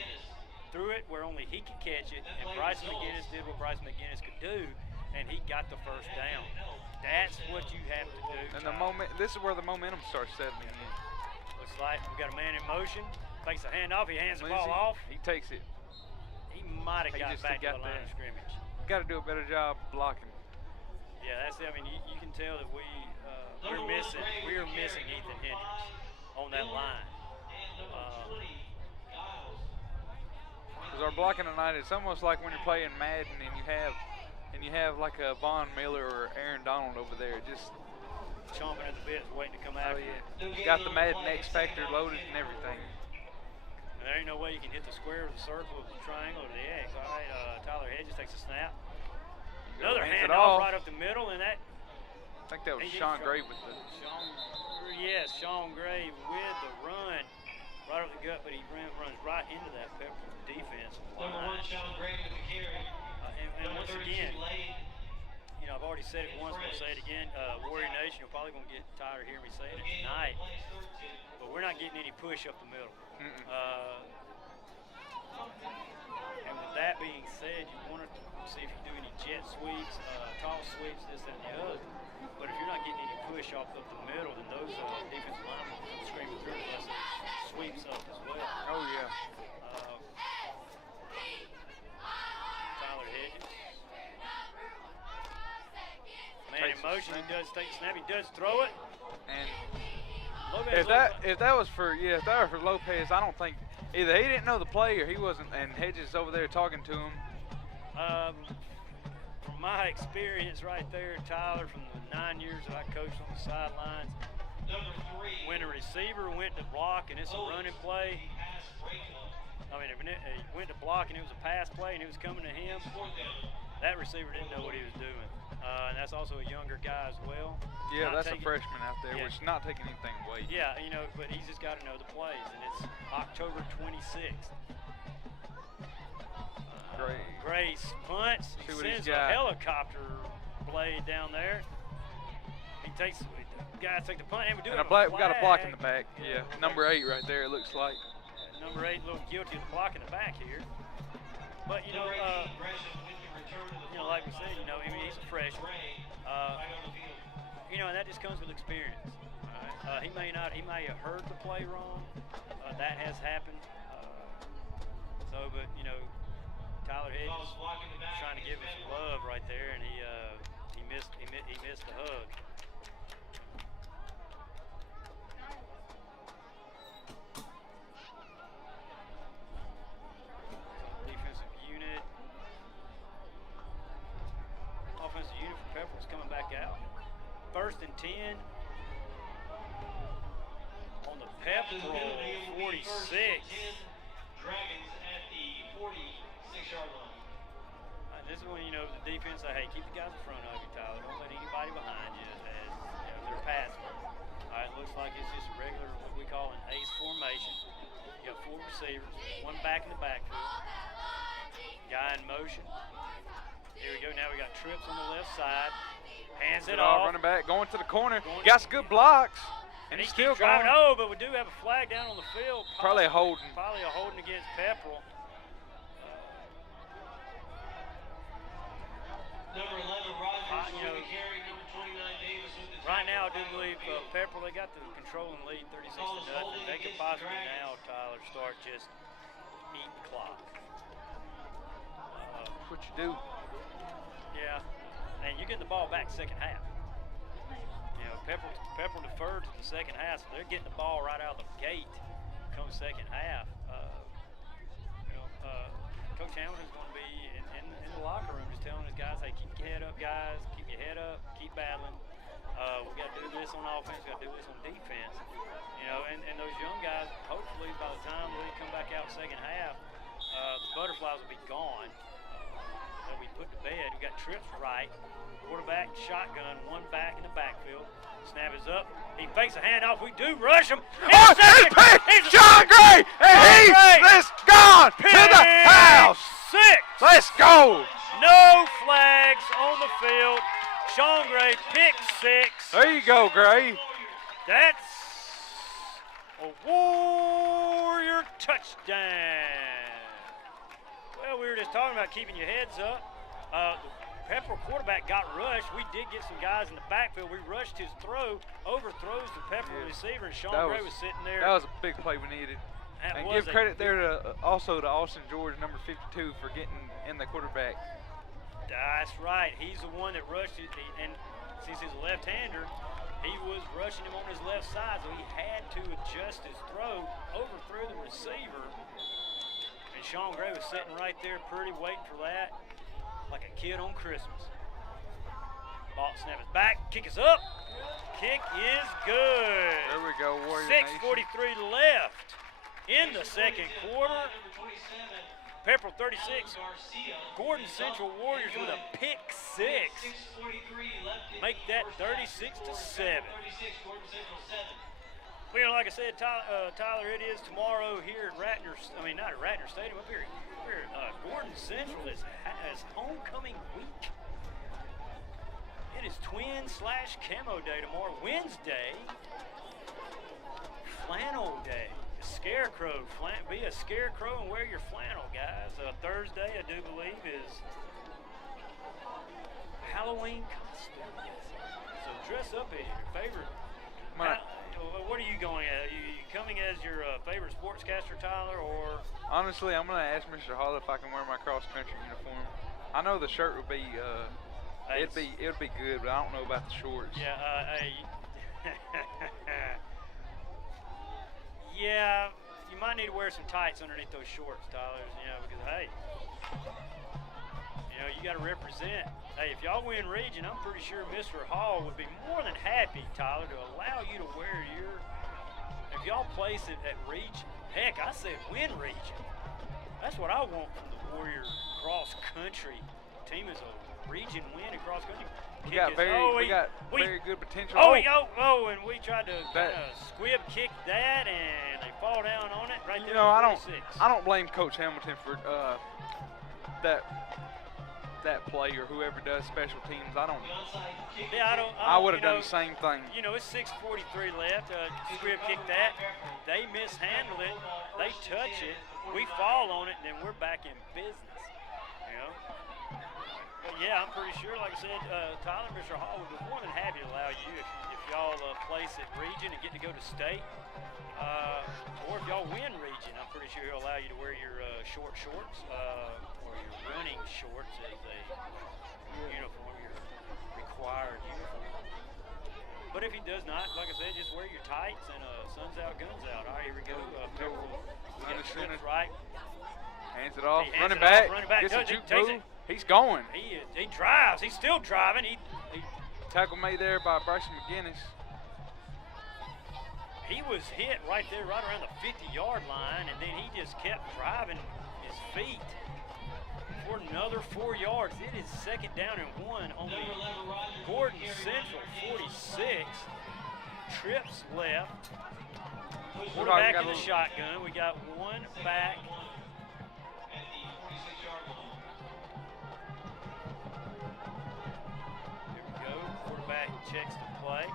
threw it where only he could catch it, and Bryson McGinnis did what Bryson McGinnis could do, and he got the first down. That's what you have to do. And the moment, this is where the momentum starts settling in. Looks like we got a man in motion. Fakes the handoff. He hands the ball Lindsay, off. he takes it. He might have got just back to got the line there. of scrimmage. Got to do a better job blocking. Yeah, that's it. I mean, you can tell that we're missing Ethan Hendricks on that line. Because our blocking tonight, it's almost like when you're playing Madden and you have like a Von Miller or Aaron Donald over there, just Chomping at the bit, waiting to come out. Got the Madden X Factor loaded and everything. And there ain't no way you can hit the square or the circle or the triangle or the X. All right, Tyler Hedges takes a snap. Another handoff right up the middle, and that think that was He Sean did Gray with the. Yes, Sean Gray with the run right up the gut, but he runs right into that Pepperell defense. Number 1, Sean Gray with the carry. And once 32, again, Lade. you know, I've already said it once, I'll say it again. Warrior Nation, you're probably going to get tired of hearing me saying it tonight, but we're not getting any push up the middle. And with that being said, you want to see if you do any jet sweeps, toss sweeps, this and the other. But if you're not getting any push off up the middle, then those defensive linemen will come screaming through unless there's sweeps up as well. Oh, yeah. Tyler Hedges. Man in motion, he does take the snap, he does throw it. And Lopez if that was for Lopez, I don't think either he didn't know the play or he wasn't, and Hedges over there talking to him. From my experience right there, Tyler, from the 9 years that I coached on the sidelines, when a receiver went to block and it's a running play, I mean, if he went to block and it was a pass play and it was coming to him, that receiver didn't know what he was doing. And that's also a younger guy as well. Yeah, that's a freshman out there, yeah. which is not taking anything away. Yeah, you know, but he's just got to know the plays, and it's October 26th. Grace punts. He sends a helicopter blade down there. He takes the guys take the punt, and we do and have a flag. we got a block in the back. Yeah, number 8 right there. It looks like. Number 8, a little guilty of the block in the back here. But you know, like we said, you know, I mean, he's a freshman. You know, and that just comes with experience. He may have heard the play wrong. That has happened. But you know, Tyler Hedges trying to give him some love right there, and he missed the hug. Offensive unit for Pepperell's coming back out. 1st and 10 on the Pepperell 46. Dragons at the 46-yard line. This is when, you know, the defense say, hey, keep the guys in front of you, Tyler. Don't let anybody behind you as you know, they're passing. All right, it looks like it's just a regular, what we call an ace formation. You got 4 receivers, 1 back in the backfield. Guy in motion. Here we go. Now we got Trips on the left side. Hands it off. Running back, going to the corner. Got some good blocks. And he's still going. Oh, but we do have a flag down on the field. Probably a holding. Probably a holding against Pepperell. Number 11, Rogers with the carry. Number 29, Davis with the right now, I do believe Pepperell, they got the controlling lead 36-0. They could possibly now, Tyler, start just eating the clock. That's what you do. Yeah, and you get the ball back second half. You know, Pepperell deferred to the second half, so they're getting the ball right out of the gate come second half. Coach Hamilton's going to be in the locker room just telling his guys, hey, keep your head up, guys. Keep your head up. Keep battling. We got to do this on offense. We got to do this on defense. You know, and those young guys, hopefully by the time they come back out second half, the butterflies will be gone. They'll be put to bed. We got Trips right. Quarterback, shotgun, 1 back in the backfield. Snap is up. He fakes a handoff. We do rush him. Oh, he's John Gray, and he's gone to the house. 6. Let's go. No flags on the field. Sean Gray, pick 6. There you go, Gray. That's a Warrior touchdown. Well, we were just talking about keeping your heads up. Pepperell quarterback got rushed. We did get some guys in the backfield. We rushed his throw, overthrows the Pepperell receiver, and Sean Gray was sitting there. That was a big play we needed. And give credit there to also to Austin George, number 52, for getting in the quarterback. That's right. He's the one that rushed it, and since he's a left-hander, he was rushing him on his left side, so he had to adjust his throw, overthrew the receiver. And Sean Gray was sitting right there pretty, waiting for that, like a kid on Christmas. Ball snap is back, kick is up. Kick is good. There we go, Warrior 6:43 left in the second quarter. Pepperell 36. Gordon Central Warriors with a pick 6. Make that 36-7. Well, like I said, Tyler, it is tomorrow here at not at Ratner Stadium, up here at Gordon Central is homecoming week. It is twin/camo day tomorrow. Wednesday, flannel day. Scarecrow, be a scarecrow and wear your flannel, guys. Thursday, I do believe, is Halloween costume. So dress up as your favorite. What are you going at? Are you coming as your favorite sportscaster, Tyler, or? Honestly, I'm gonna ask Mr. Hall if I can wear my cross country uniform. I know the shirt would be, it'd be good, but I don't know about the shorts. Yeah, yeah, you might need to wear some tights underneath those shorts, Tyler. Because hey, you got to represent. Hey, if y'all win region, I'm pretty sure Mr. Hall would be more than happy, Tyler, to allow you to wear your. If y'all place it at region, heck, I said win region. That's what I want from the Warrior cross country team is a region win in cross country. We got very good potential. And we tried to kind of squib kick that, and they fall down on it right there. I don't blame Coach Hamilton for that play or whoever does special teams. I don't. Yeah, I would have done the same thing. It's 6:43 left. Squib kick that. They mishandle it. They touch it. We fall on it, and then we're back in business. But yeah, I'm pretty sure, like I said, Tyler and Mr. Hall would be more than happy to allow you if y'all place at region and get to go to state, or if y'all win region, I'm pretty sure he'll allow you to wear your short shorts or your running shorts as a uniform, your required uniform. But if he does not, like I said, just wear your tights and sun's out, guns out. All right, here we go. We get the right. Hands it off. Running back. Gets a juke move. He's going. He drives. He's still driving. He tackle made there by Bryson McGinnis. He was hit right there, right around the 50-yard line, and then he just kept driving his feet for another 4 yards. It is 2nd down and 1 on the Gordon Central 46. Trips left. Quarterback in the shotgun. We got one back. Quarterback checks the play.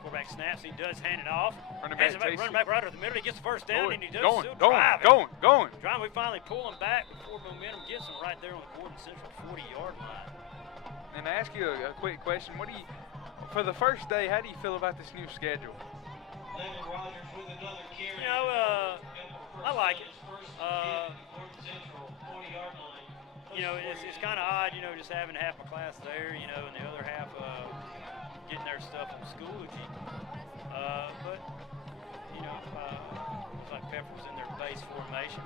Quarterback snaps. He does hand it off. Running back right over the middle. He gets the first down, and he does still driving. Driving. We finally pull him back before momentum gets him right there on the Gordon Central 40-yard line. And to ask you a quick question, for the first day, how do you feel about this new schedule? I like it. It's kind of odd, just having half my class there, and the other half getting their stuff from school. But, looks like Pepperell's in their base formation.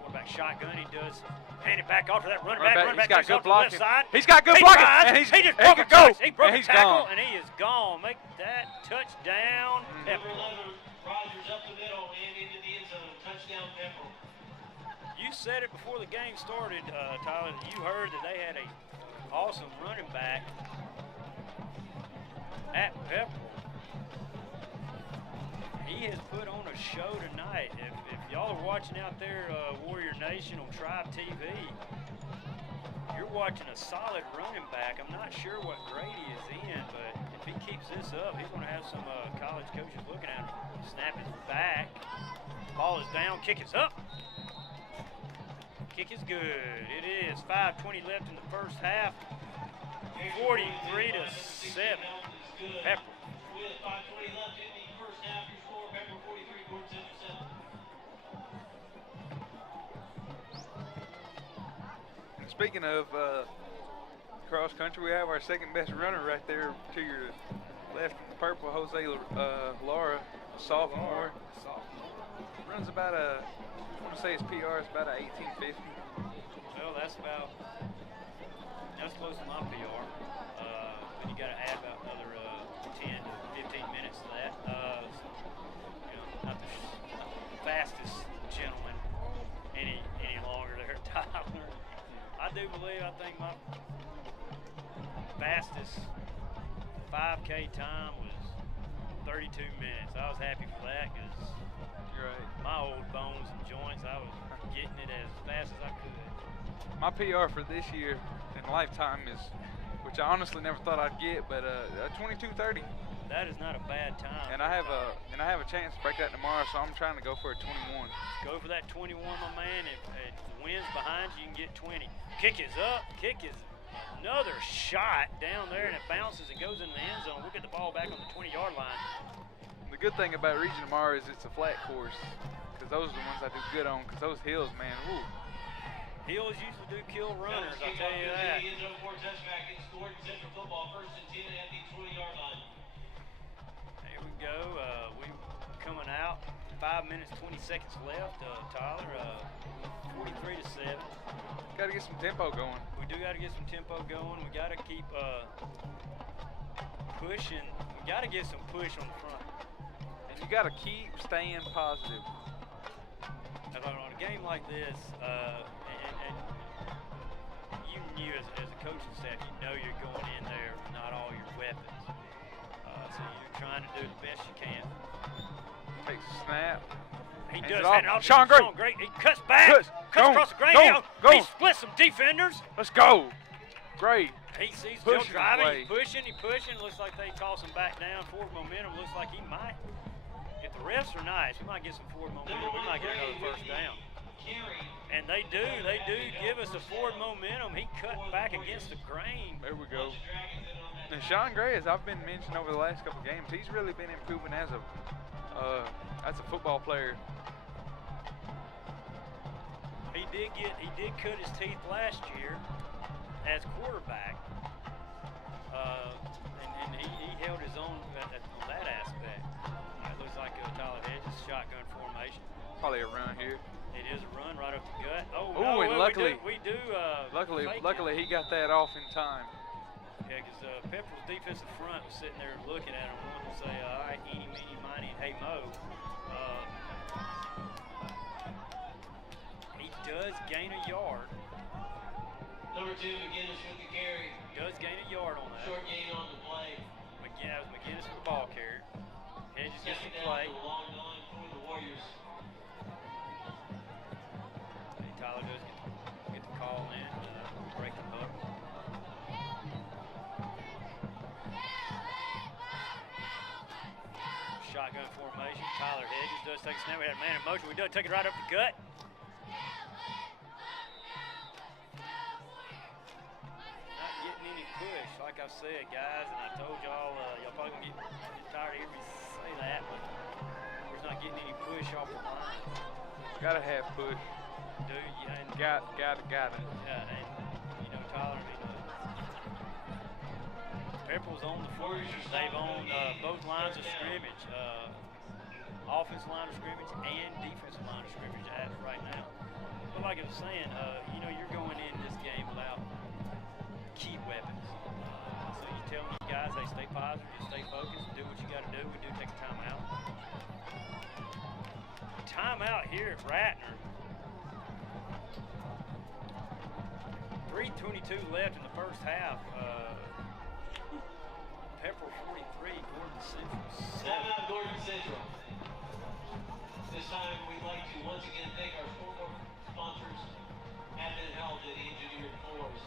Quarterback shotgun, he does hand it back off to that running back. He's got good blocking. He's got good blocking. And he broke a tackle. He broke a tackle, and he is gone. Make that touchdown, Pepperell. Rogers up the middle and into the end zone. Touchdown, Pepperell. You said it before the game started, Tyler, that you heard that they had an awesome running back at Pepperell. He has put on a show tonight. If y'all are watching out there, Warrior Nation on Tribe TV, you're watching a solid running back. I'm not sure what grade he is in, but if he keeps this up, he's going to have some college coaches looking at him. Snap is back. Ball is down. Kick is up. Kick is good. It is 5:20 left in the first half. 43-7. Pepperell. With 5:20 left in the first half, your score, Pepperell 43, Gordon Central 7. And speaking of cross country, we have our second best runner right there to your left in the purple, Jose Lara, sophomore. Runs about I want to say his PR is about a 1850. Well, that's close to my PR. But you got to add about another 10 to 15 minutes to that. Not the fastest gentleman do believe, I think my fastest 5K time was 32 minutes. I was happy for that because my old bones and joints, I was getting it as fast as I could. My PR for this year in lifetime is, which I honestly never thought I'd get, but 22:30. That is not a bad time. And I have a chance to break that tomorrow, so I'm trying to go for a 21. Go for that 21, my man. If the wind's behind you, you can get 20. Kick is up. Kick is another shot down there, and it bounces and goes in the end zone. We'll get the ball back on the 20-yard line. The good thing about Region tomorrow is it's a flat course, because those are the ones I do good on, because those hills, man, woo. Hills usually do kill runners, I'll tell you that. Here we go. We're coming out. 5 minutes, 20 seconds left, Tyler. 43-7. Got to get some tempo going. We do got to get some tempo going. We got to keep pushing. We got to get some push on the front. And you got to keep staying positive. On a game like this, and you knew as a coaching staff, you know you're going in there with not all your weapons. So you're trying to do the best you can. Takes a snap. He does that. Sean Great. He cuts back. Cuts across the gray hill. He splits some defenders. Let's go. Great. He sees Joe driving. He's pushing. Looks like they toss him back down. Forward momentum. Looks like he might. If the refs are nice, we might get some forward momentum. We might get another first down. And they do give us a forward momentum. He cut back against the grain. There we go. And Sean Gray, as I've been mentioning over the last couple of games, he's really been improving as a football player. He did cut his teeth last year as quarterback, and he held his own on that aspect. It looks like Tyler Hedges shotgun formation. Probably a run here. It is a run right up the gut. Oh, no, and luckily we do. Luckily he got that off in time. Yeah, because Pepperell's defensive front was sitting there looking at him, wanting to say, all right, eeny, meeny, miny, hey, mo. He does gain a yard. Number 2, McGinnis with the carry. Does gain a yard on that. Short gain on the play. That was McGinnis with the ball carrier. Hedges gets the play. Long line for the Warriors. Tyler does get the call in, break the hook. Shotgun formation. Tyler Hedges does take a snap. We had a man in motion. We do take it right up the gut. Not getting any push, like I said, guys, and I told y'all, y'all probably gonna get tired of hearing me say that, but we're not getting any push off the line. Gotta have push. Do you? And got it. Yeah, and Tyler, Pepperell's on the floor. They've owned both lines of scrimmage, offensive line of scrimmage and defensive line of scrimmage as right now. But like I was saying, you're going in this game without key weapons. So you tell me guys, they stay positive, just stay focused, do what you got to do. We do take a timeout. Timeout here at Ratner. 3:22 left in the first half. Pepperell 43, Gordon Central 7. Timeout, Gordon Central. This time we'd like to once again thank our scoreboard sponsors, Advent Health and Engineered Floors.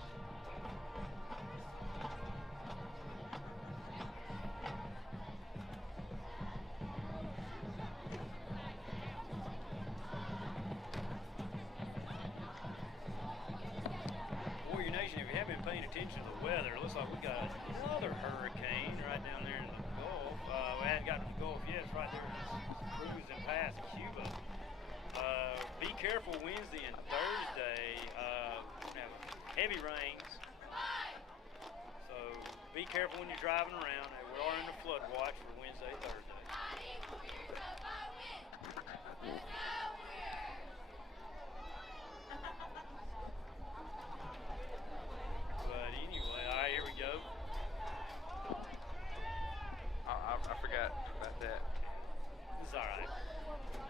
Warrior Nation, if you haven't been paying attention to the weather, it looks like we got another hurricane right down there in the Gulf. We haven't gotten to the Gulf yet. It's right there cruising past Cuba. Be careful Wednesday and Thursday. Heavy rains. So be careful when you're driving around. We are in the flood watch for Wednesday and Thursday. But anyway, all right, here we go. I forgot about that. It's all right.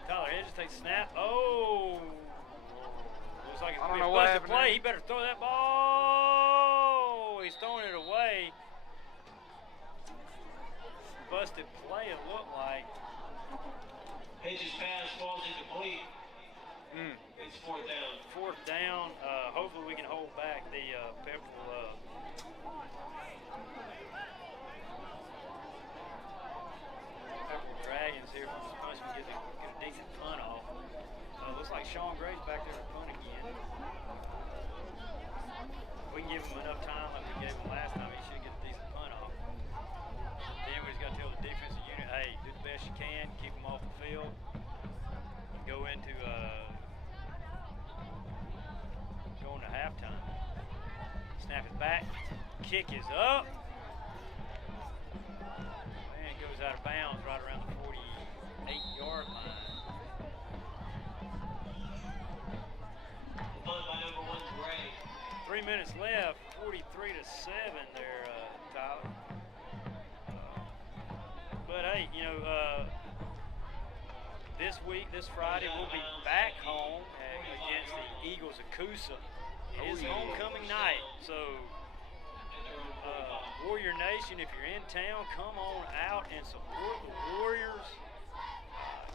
Tyler Hedges takes snap. Oh, Looks like it's I going don't to know be a what busted happened play. there. He better throw that ball. He's throwing it away. Busted play, it looked like. Hedges pass falls incomplete. It's fourth down. Fourth down. Hopefully we can hold back the Pepperell. Pepperell Dragons here from this punch. We get a decent punt off. Looks like Sean Gray's back there to punt again. We can give him enough time like we gave him last time. He should get a decent punt off. Then we just got to tell the defensive unit, hey, do the best you can, keep them off the field. Go into halftime. Snap it back. Kick is up. Man, it goes out of bounds right around the 48-yard line. Punt by number 1, Gray. 3 minutes left. 43-7 there, Tyler. But hey, you know, this week, this Friday, we'll be back home against the Eagles of Coosa. It is homecoming night, so Warrior Nation, if you're in town, come on out and support the Warriors.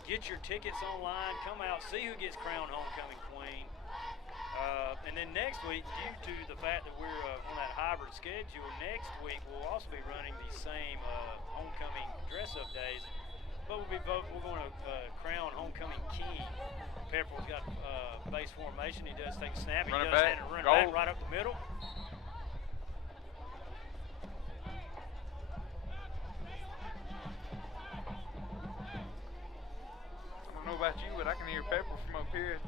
Get your tickets online. Come out, see who gets crowned homecoming queen. And then next week, due to the fact that we're on that hybrid schedule, next week we'll also be running the same homecoming dress-up days, but we're going to crown homecoming king. Pepperell's got base formation. He does take a snap. He does back, run back right up the middle. I don't know about you, but I can hear Pepper from up here.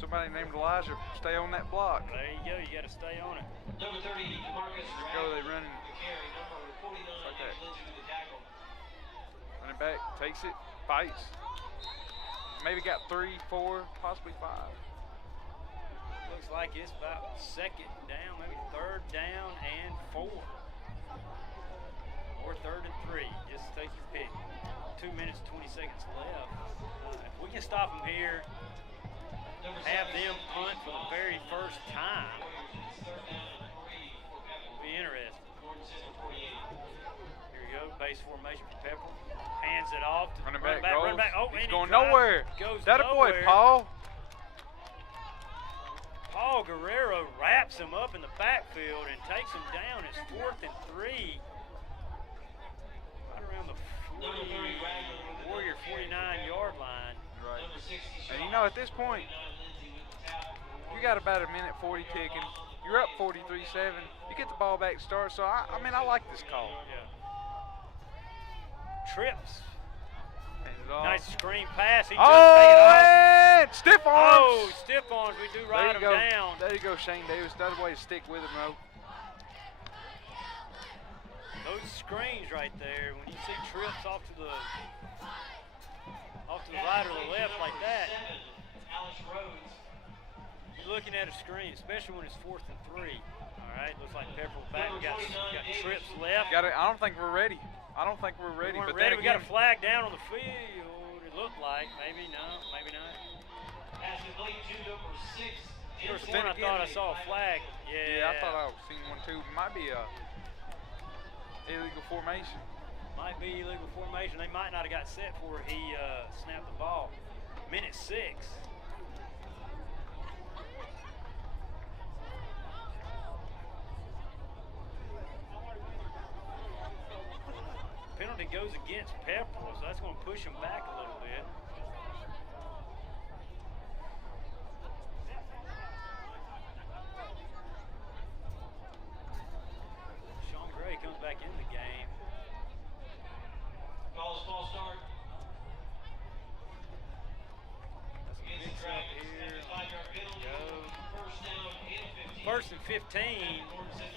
Somebody named Elijah, stay on that block. There you go. You got to stay on it. Number 30, Marcus. Go, they running. The carry. Number 49, Like that. Lindsay with the tackle. Running back, takes it, fights. Maybe got 3, 4, possibly 5. Looks like it's about second down, maybe third down and 4. Or third and 3. Just take your pick. 2 minutes, 20 seconds left. If we can stop them here, have them punt for the very first time, it'll be interesting. Here we go, base formation for Pepperell. Hands it off to Running run back, back, goes. run back. Oh, He's and going he drives, nowhere. goes That a boy, nowhere. Paul. Paul Guerrero wraps him up in the backfield and takes him down. It's 4th and 3. Right around the Warrior 49-yard line. Right. And you know, at this point, you got about a minute 40 ticking. You're up 43-7. You get the ball back to start. So, I mean, I like this call. Yeah. Trips. Hands it off. Nice screen pass. He just paid it off. And stiff arms. Oh, stiff arms. We do ride him down. There you go, Shane Davis. That's the way to stick with him, though. Those screens right there, when you see trips off to the right or the left like that, you're looking at a screen, especially when it's 4th and 3. All right, looks like Pepperell back. We got trips left. I don't think we're ready. I don't think we're ready. We weren't but ready. then We got again, a flag down on the field. It looked like. Maybe no, maybe not. First one I thought I saw a flag. Yeah, I thought I seen one too. Might be a illegal formation. Might be illegal formation. They might not have got set for it. He snapped the ball. Minute 6. Penalty goes against Pepperell, so that's going to push him back a little bit. Sean Gray comes back in the game. False start. That's a mix up here. 5-yard penalty. Go. First down and 15. 1st and 15,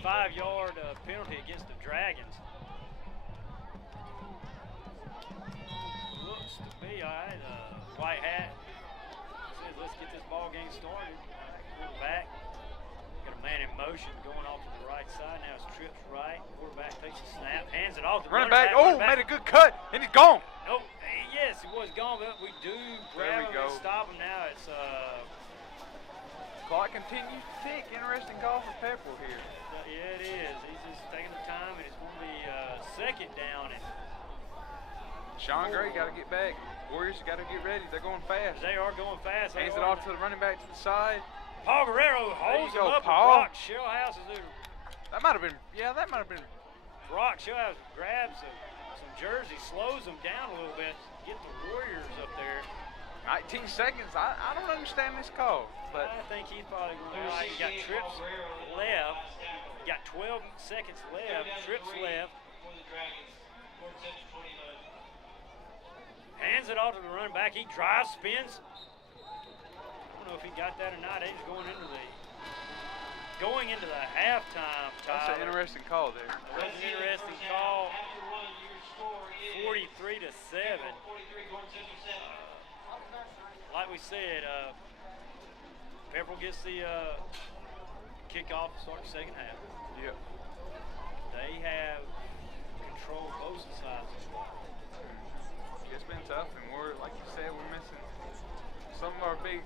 5-yard penalty against the Dragons. Looks to be all right. White hat says, let's get this ball game started. We're back. Got a man in motion going off to the right side. Now it's trips right. Quarterback takes a snap, hands it off to Running back. Oh, made a good cut, and he's gone. Oh, yes, he was gone, but we do grab him and stop him now. It's Clock continues to tick. Interesting call for Pepperell here. Yeah, it is. He's just taking the time, and it's going to be second down. And Sean Gray got to get back. Warriors got to get ready. They're going fast. they are going fast. Hands it off to the running back to the side. Paul Guerrero holds him up. Paul. Brock Shellhouse is there. That might have been, yeah, that might have been. Brock Shellhouse grabs some jersey, slows them down a little bit, get the Warriors up there. 19 seconds. I don't understand this call, but I think he's probably going to like he got trips left. He got 12 seconds left, trips left. Hands it off to the running back. He drives, spins. I don't know if he got that or not. He's going into the halftime. That's an interesting call there. That's an interesting call. 43 to 7. Like we said, Pepperell gets the kickoff to start the second half. Yep. They have control both sides of the ball. It's been tough, and we're, like you said, we're missing some of our big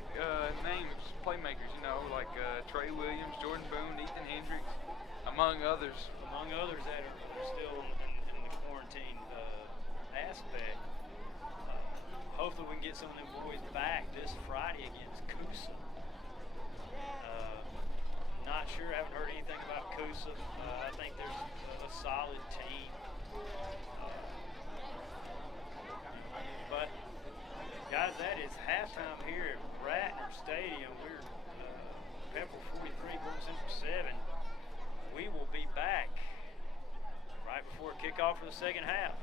names, playmakers, you know, like Trey Williams, Jordan Boone, Ethan Hendricks, among others. Among others that are still in the quarantine aspect. Hopefully we can get some of them boys back this Friday against Coosa. Not sure, haven't heard anything about Coosa. I think there's a solid team. But guys, that is halftime here at Ratner Stadium. We're Pepperell 43, Gordon Central 7. We will be back right before kickoff for the second half.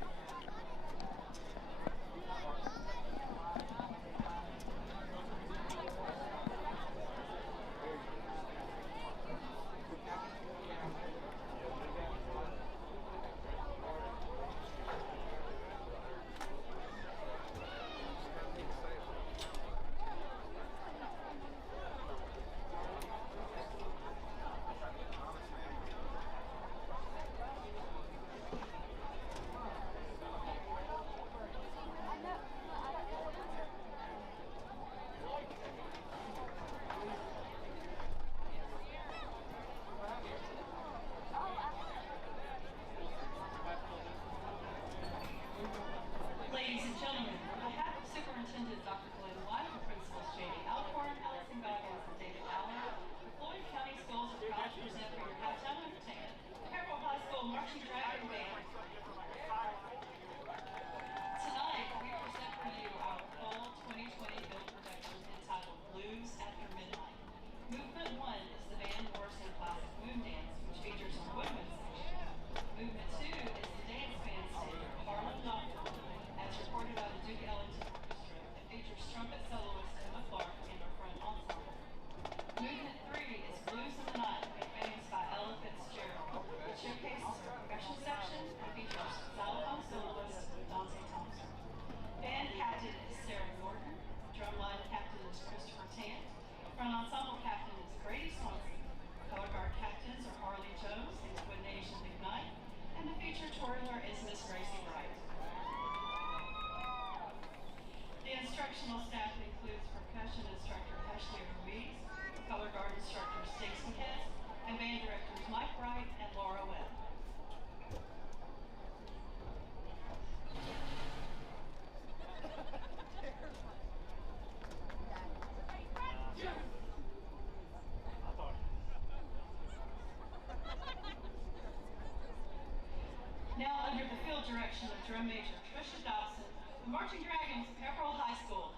Now under the field direction of drum major Trisha Dobson, the Marching Dragons of Pepperell High School.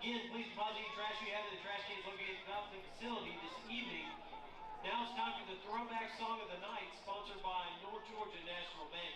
Again, please deposit any trash you have in the trash cans located throughout the facility this evening. Now it's time for the throwback song of the night, sponsored by North Georgia National Bank.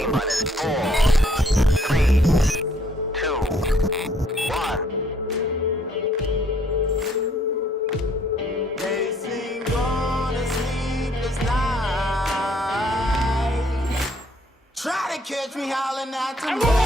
T-minus 4, 3, 2, 1. Racing on a sleepless night. Try to catch me howling at the moon.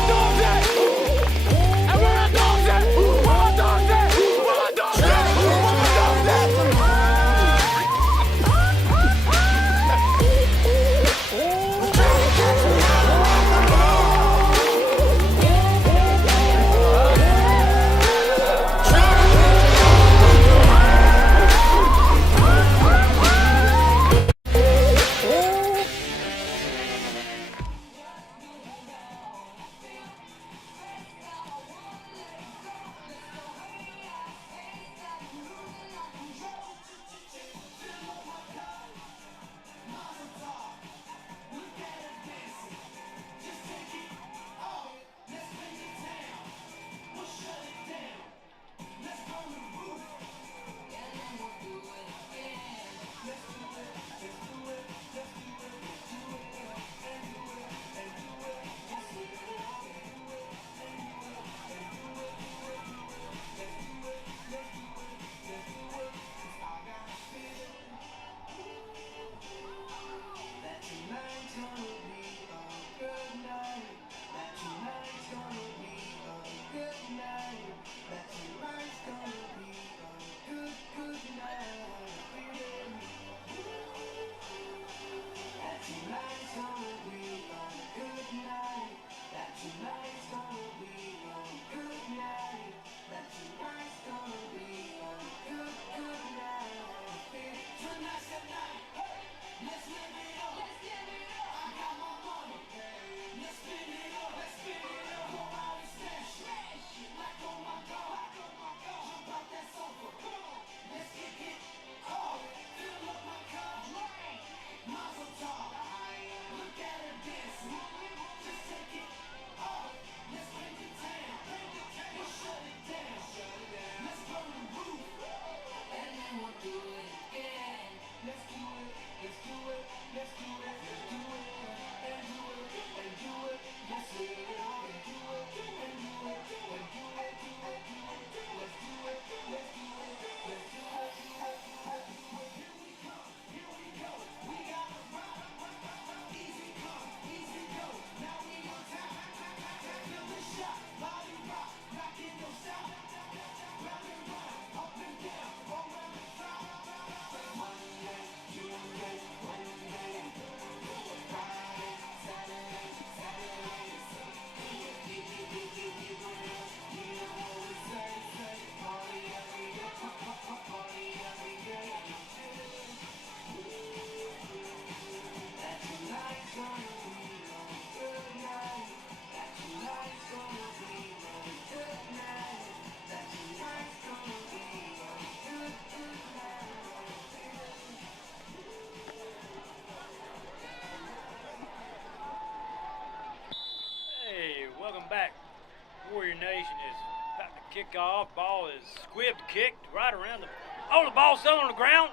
Kick off. Ball is squibbed, kicked right around the. Oh, the ball's still on the ground.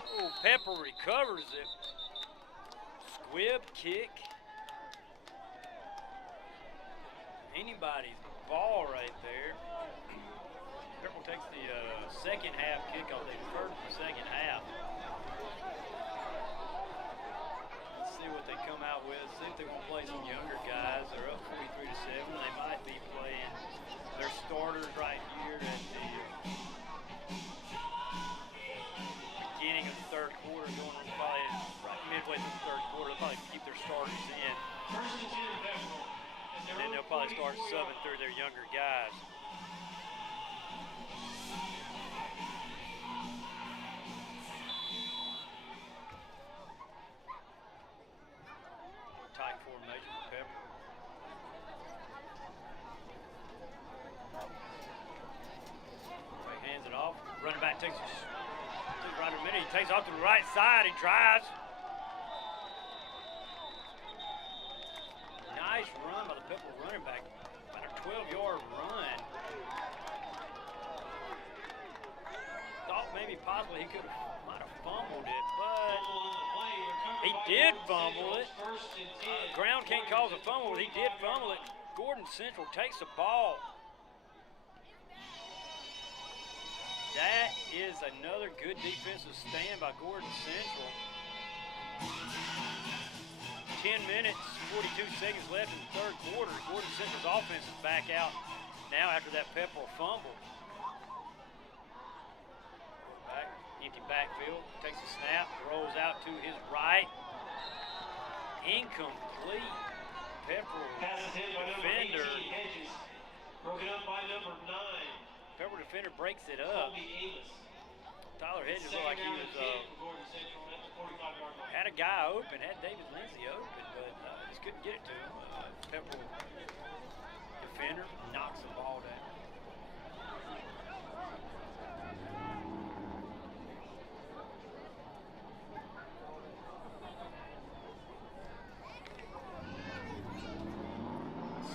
Oh, Pepperell recovers it. Squib kick. Anybody's ball right there. Pepperell takes the second half kickoff. They deferred the second half. Let's see what they come out with. See if they want to play some younger guys. They're up 43-7. They might be playing their starters right here at the beginning of the third quarter, going on probably right midway through the third quarter. They'll probably keep their starters in. And then they'll probably start subbing through their younger guys. Tight formation for Pepperell. Hands it off. Running back takes it right in a minute. He takes off to the right side. He tries. Nice run by the Pepperell running back. About a 12-yard run. Thought maybe possibly he might have fumbled it, but he did fumble it. Ground can't cause a fumble, but he did fumble it. Gordon Central takes the ball. That is another good defensive stand by Gordon Central. 10 minutes, 42 seconds left in the third quarter. Gordon Central's offense is back out now after that Pepperell fumble. Back, empty backfield, takes a snap, rolls out to his right. Incomplete. Pepperell defender. Broken up by number 9. Pepperell defender breaks it up. Tyler Hedges looked like he was had a guy open, had David Lindsay open, but just couldn't get it to him. Pepperell defender knocks the ball down.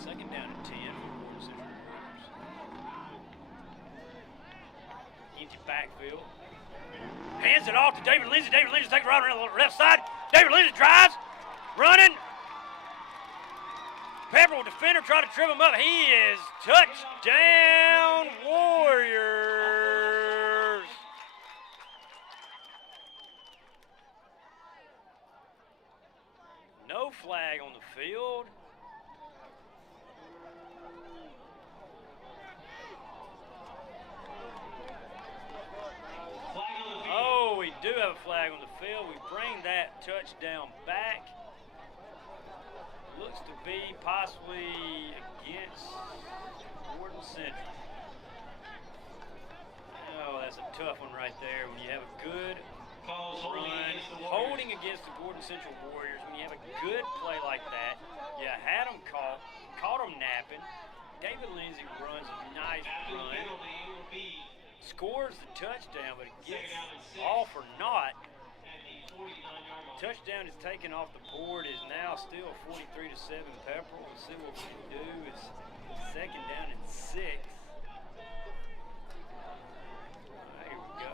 Second down and 10 for Gordon Central Warriors. Empty backfield. Hands it off to David Lindsay. David Lindsay takes it right around the left side. David Lindsay drives, running. Pepperell defender trying to trip him up. He is touchdown Warriors. No flag on the field. Oh, we do have a flag on the field. We bring that touchdown back. Looks to be possibly against Gordon Central. Oh, that's a tough one right there. When you have a good run, holding against the Gordon Central Warriors, when you have a good play like that, you had them caught them napping. David Lindsay runs a nice run. Scores the touchdown, but it gets off or not. Touchdown is taken off the board, is now still 43-7 Pepperell. We'll see what we can do. It's second down and 6. There we go.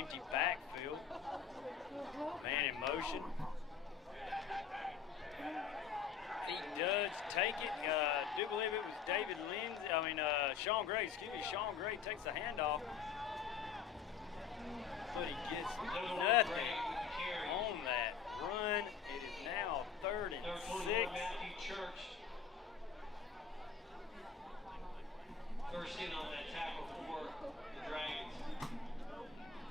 Empty backfield. Man in motion. He does take it. I do believe it was David Lindsay. Sean Gray, Sean Gray takes the handoff. But he gets nothing on that run. It is now third and 6. First in on that tackle for the Dragons.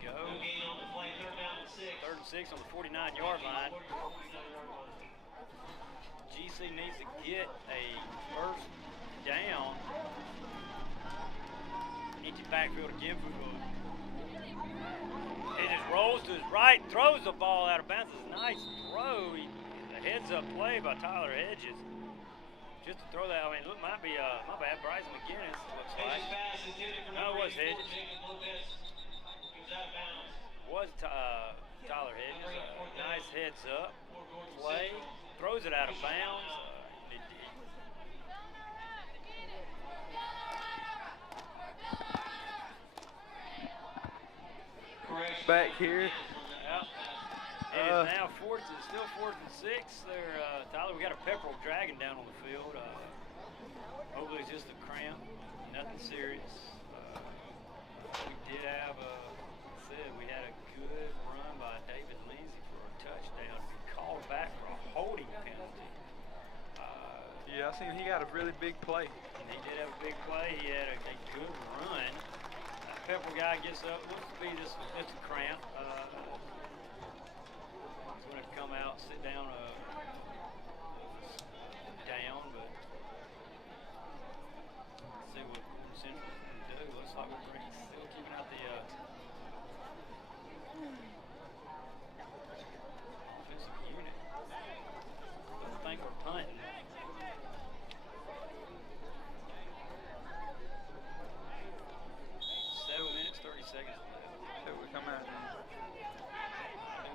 Go. No gain on the play, third down and 6. Third and 6 on the 49-yard line. GC needs to get a first down. Empty backfield again for Wood. He just rolls to his right, throws the ball out of bounds. It's a nice throw. A heads-up play by Tyler Hedges. Just to throw that, it might be, my bad, Bryson McGinnis, looks like. No, it was Hedges. Was Tyler Hedges. Nice heads-up play. Throws it out of bounds. back here. Yep. It is now still fourth and 6 there, Tyler. We got a Pepperell Dragon down on the field. Hopefully it's just a cramp, nothing serious. We did have we had a good run by David Lindsay for a touchdown. We called back for a holding penalty. Yeah, I seen he got a really big play. And he did have a big play. He had a good run. Pepperell guy gets up. Looks to be just a cramp. He's going to come out, sit down, but let's see what Central can do. Looks like we're still keeping out the offensive unit. Don't think we're punting. 7 minutes, 30 seconds left. So we come out. I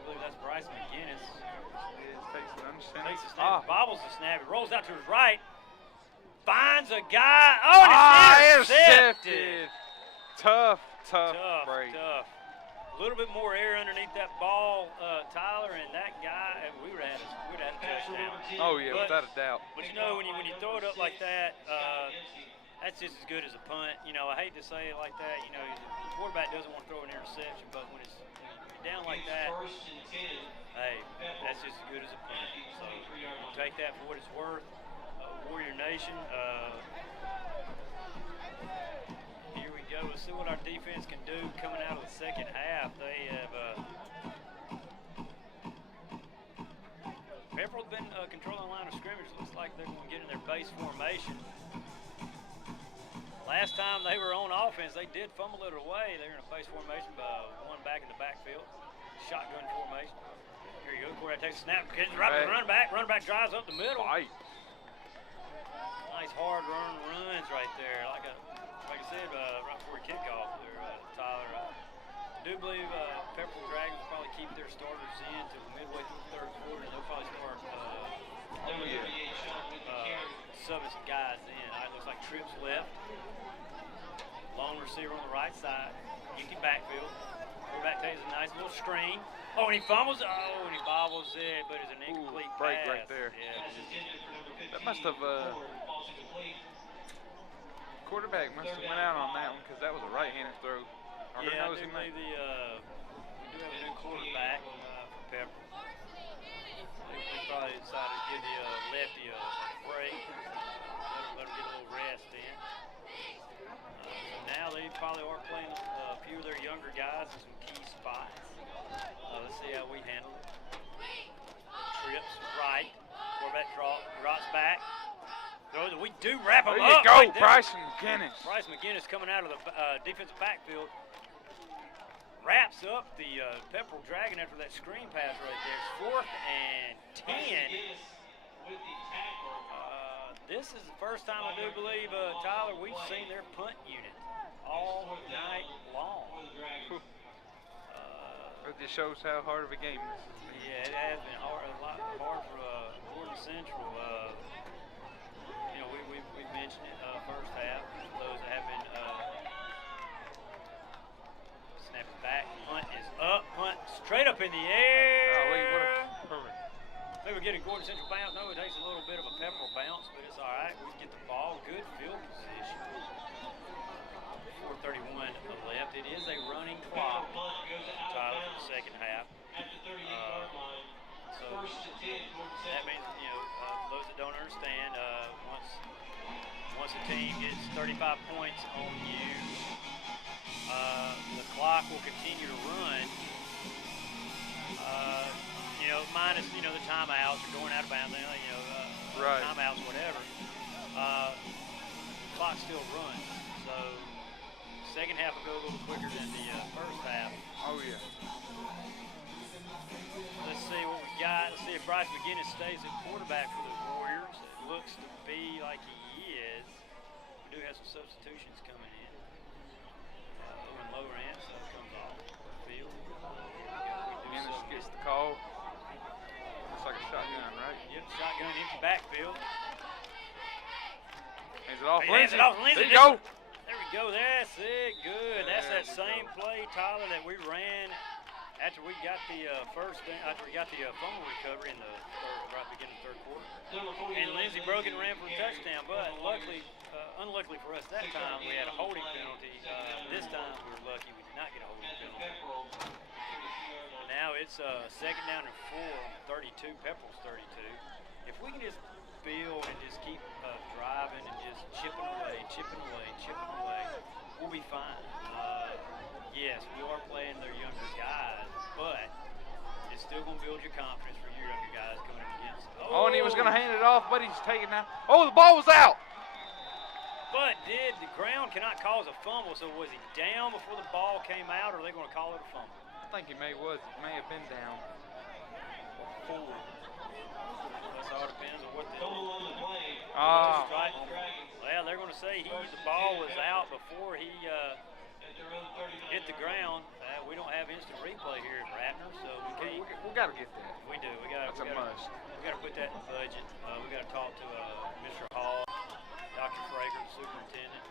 believe that's Bryce McGinnis. Takes the snap. Takes the snap, bobbles the snap, he rolls out to his right, finds a guy. Oh, and it's intercepted. Tough break. Tough. A little bit more air underneath that ball, Tyler, and that guy, we would have had a touchdown. Oh yeah, without a doubt. But you know, when you throw it up like that, that's just as good as a punt. You know, I hate to say it like that. You know, the quarterback doesn't want to throw an interception, but when it's down like that, hey, that's just as good as a punt. So we'll take that for what it's worth. Warrior Nation. Here we go. We'll see what our defense can do coming out of the second half. They have Pepperell's been controlling the line of scrimmage. Looks like they're going to get in their base formation. Last time they were on offense, they did fumble it away. They were in a base formation by one back in the backfield. Shotgun formation. Here you go. Quarterback takes a snap. Run back drives up the middle. Fight. Nice hard runs right there. Like I said, right before kickoff there, Tyler. I do believe Pepperell Dragons will probably keep their starters in until midway through the third quarter, and they'll probably start subbing some guys in. It looks like Trips left. Long receiver on the right side. Yuki backfield. Quarterback takes a nice little screen. Oh, and he fumbles. Oh, and he bobbles it, but it's an incomplete break pass. right there. Yeah. That must have quarterback must have went out on that one because that was a right-handed throw. Yeah, I do believe we do have a new quarterback for Pepperell. They probably decided to give the lefty a break. Let him get a little rest in. Now they probably are playing a few of their younger guys in some key spots. Let's see how we handle it. Trips right. Quarterback drops back. Throws it. We do wrap him up. There you go, right, Bryce McGinnis. Bryce McGinnis coming out of the defensive backfield. Wraps up the Pepperell Dragon after that screen pass right there. It's 4th and 10. This is the first time I do believe, Tyler, we've seen their punt unit all night long. It just shows how hard of a game this is. Yeah, it has been hard, a lot hard for Gordon Central. You know, we mentioned it first half. Those that have been snap it back. Punt is up. Punt straight up in the air. Oh, wait, what a perfect. They were getting Gordon Central bounce. No, it takes a little bit of a Pepperell bounce, but it's all right. We get the ball. Good field position. 4:31 left. It is a running clock. Tyler, for the second half. So that means, you know, those that don't understand, once a team gets 35 points on you, the clock will continue to run. You know, minus, you know, the timeouts or going out of bounds, you know, right. Timeouts, whatever. The clock still runs. So second half will go a little quicker than the first half. Oh, yeah. Let's see what we got. Let's see if Bryce McGinnis stays at quarterback for the Warriors. It looks to be like he is. We do have some substitutions coming in. Owen Lowrance comes off the field. McGinnis gets the call. Looks like a shotgun, right? Yep, shotgun empty backfield. Hands it off, Lindsay. There you go. There we go. That's it. Good. That's that same play, Tyler, that we ran after we got the after we got the fumble recovery in the right beginning of the third quarter, and Lindsey broke it and ran for a touchdown. But luckily, unluckily for us that time, we had a holding penalty. This time we were lucky we did not get a holding penalty. Now it's second down and 4 on 32. Pepperell's 32. If we can just build and just keep driving and just chipping away, we'll be fine. Yes, we are playing their younger guys, but it's still going to build your confidence for your younger guys coming up against. Oh, and he was going to hand it off, but he's taking now. Oh, the ball was out. But did the ground cannot cause a fumble, so was he down before the ball came out, or are they going to call it a fumble? I think he may have been down. Forward. That's all depends on what the Ah. Well, they're going to say the ball was out before he hit the ground. We don't have instant replay here at Ratner, so we can't. We got to get that. We do. That's a must. We got to put that in the budget. We got to talk to Mr. Hall, Dr. Frager, the superintendent,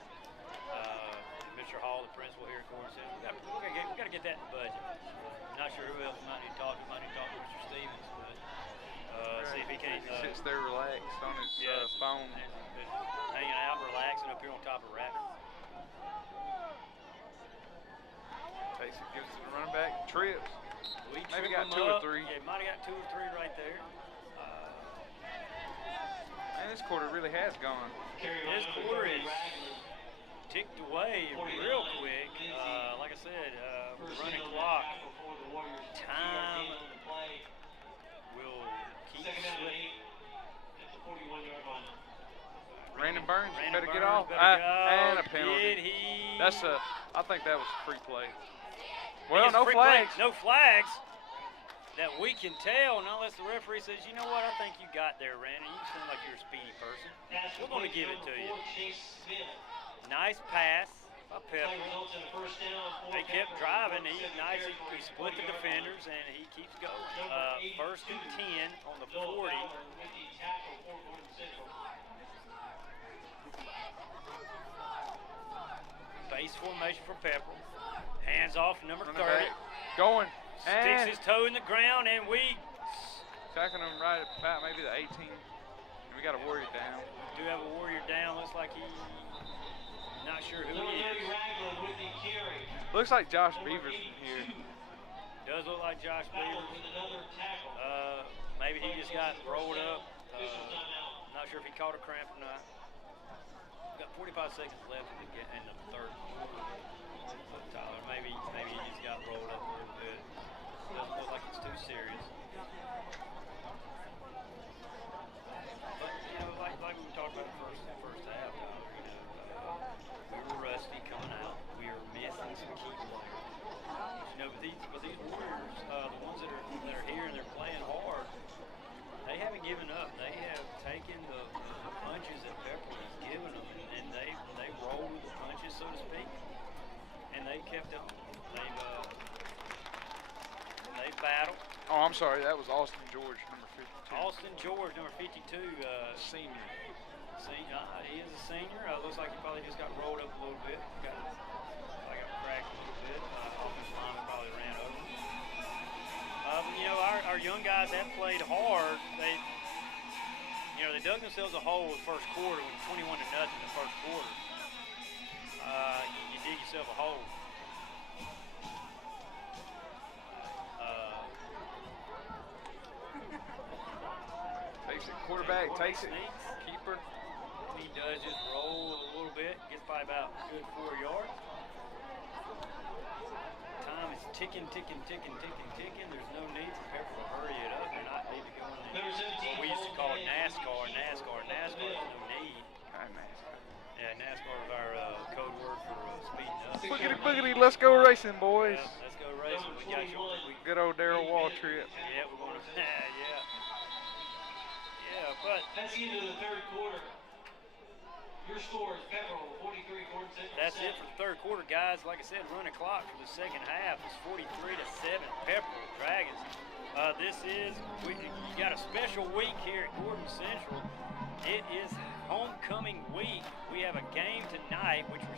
Mr. Hall, the principal here at Corn Center. We got to get that in the budget. I'm not sure who else we might need to talk to. We might need to talk to Mr. Stevens, but see if he can't. He sits there relaxed on his phone. Hanging out, relaxing up here on top of Ratner. Takes it, gives it to the running back, trips. Maybe got 2 or 3. Yeah, might have got 2 or 3 right there. Man, this quarter really has gone. This quarter is ticked away real quick. Like I said, running clock. Time will keep slipping. Brandon Burns, better get Burns off. better go. And a penalty. Did he? I think that was a free play. Well, no free flags. No flags that we can tell, unless the referee says, you know what, I think you got there, Randy. You seem like you're a speedy person. We're going to give it to you. Nice pass by Pepperell. They kept driving. He split the defenders, and he keeps going. First and 10 on the 40. Base formation for Pepperell. Hands off number 30. Going. Sticks his toe in the ground, and we tacking him right about maybe the 18. And we got a warrior down. Do have a warrior down. Looks like he's not sure who he is. Looks like Josh Beavers from here. Does look like Josh Beavers. Maybe he just got rolled up. Not sure if he caught a cramp or not. Got 45 seconds left in the third quarter. Tyler, maybe he just got rolled up a little bit. Doesn't look like it's too serious. But like we talked about the first half, Tyler, we were rusty coming out. We are missing some key players. But these Warriors, the ones that are here and they're playing hard, they haven't given up. They have taken the punches that Pepperell has given them, and they rolled with the punches, so to speak, and they kept on. They battled. Oh, I'm sorry. That was Austin George, number 52. Austin George, number 52. Senior. He is a senior. Looks like he probably just got rolled up a little bit. Got cracked a little bit. Offensive lineman probably ran over. Our young guys have played hard. They dug themselves a hole in the first quarter with 21-0 in the first quarter. You dig yourself a hole. Takes it, quarterback takes it, keeper. He does just roll a little bit, gets by about a good 4 yards. Time is ticking. There's no need for Pepperell to hurry it up. They're not need to go in what we used to call NASCAR. There's no need. Yeah, NASCAR is our code word for speeding up. Boogity, let's go racing, boys. Yeah, let's go racing. We got you. Good old Darrell Wall trip. Yeah, we're going to. Yeah, but that's the end of the third quarter. Your score is Pepperell 43, Corn Center. That's it for the third quarter, guys. Like I said, running clock for the second half is 43-7. Pepperell Dragons. You got a special week here at Gordon Central. It is homecoming week. We have a game tonight, which was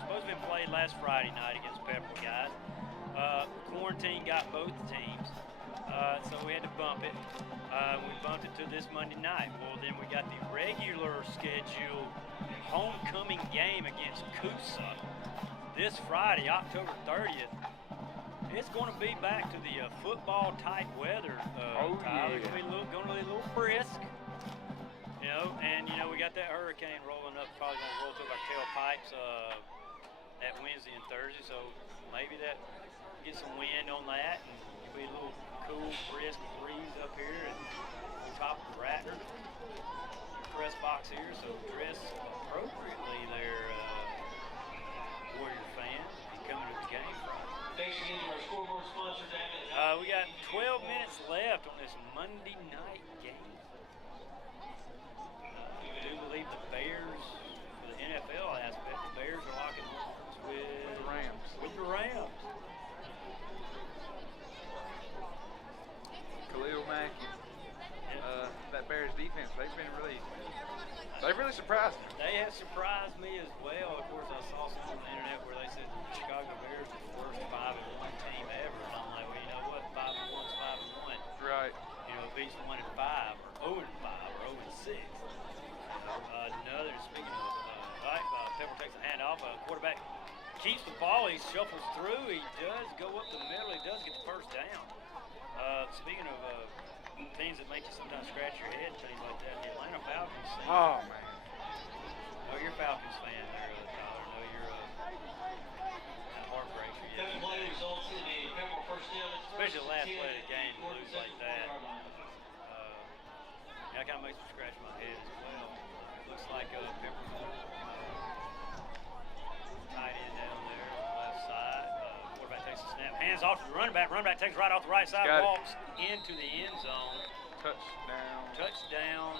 supposed to have been played last Friday night against Pepperell, guys. Quarantine got both teams, so we had to bump it. We bumped it to this Monday night. Well, then we got the regular scheduled homecoming game against Coosa this Friday, October 30th. It's going to be back to the football type weather. Tyler. Yeah. Going to be a little brisk. And we got that hurricane rolling up, probably going to roll through our tailpipes that Wednesday and Thursday. So maybe that get some wind on that, and it'll be a little cool, brisk breeze up here at the top of the Ratner press box here. So dress appropriately there, Warrior fans, coming to the game. Thanks again to our scoreboard sponsors. We got 12 minutes left on this Monday night game. We do believe the Bears, for the NFL aspect, the Bears are locking horns with The Rams. With the Rams. Khalil Mack, that Bears defense, they've really surprised me. They have surprised me as well. Of course, I saw something on the internet where they said the Chicago Bears are the worst 5-1 team ever. And I'm like, well, you know what? 5-1's 5-1. Right. Beats 1-5 or 0-5 or 0-6. Speaking of, Pepperell takes a handoff. Quarterback keeps the ball. He shuffles through. He does go up the middle. He does get the first down. Speaking of things that make you sometimes scratch your head, things like that, the Atlanta Falcons. Oh, man. Oh, you're a Falcons fan there, Tyler. No, you're a heartbreaker. That play results in a Pepperell first down. Especially the last play of the game to lose like that. That kind of makes me scratch my head as well. Looks like Pepperell tight end down there on the left side. Quarterback takes a snap. Hands off to the running back. Running back takes right off the right side. Walks into the end zone. Touchdown.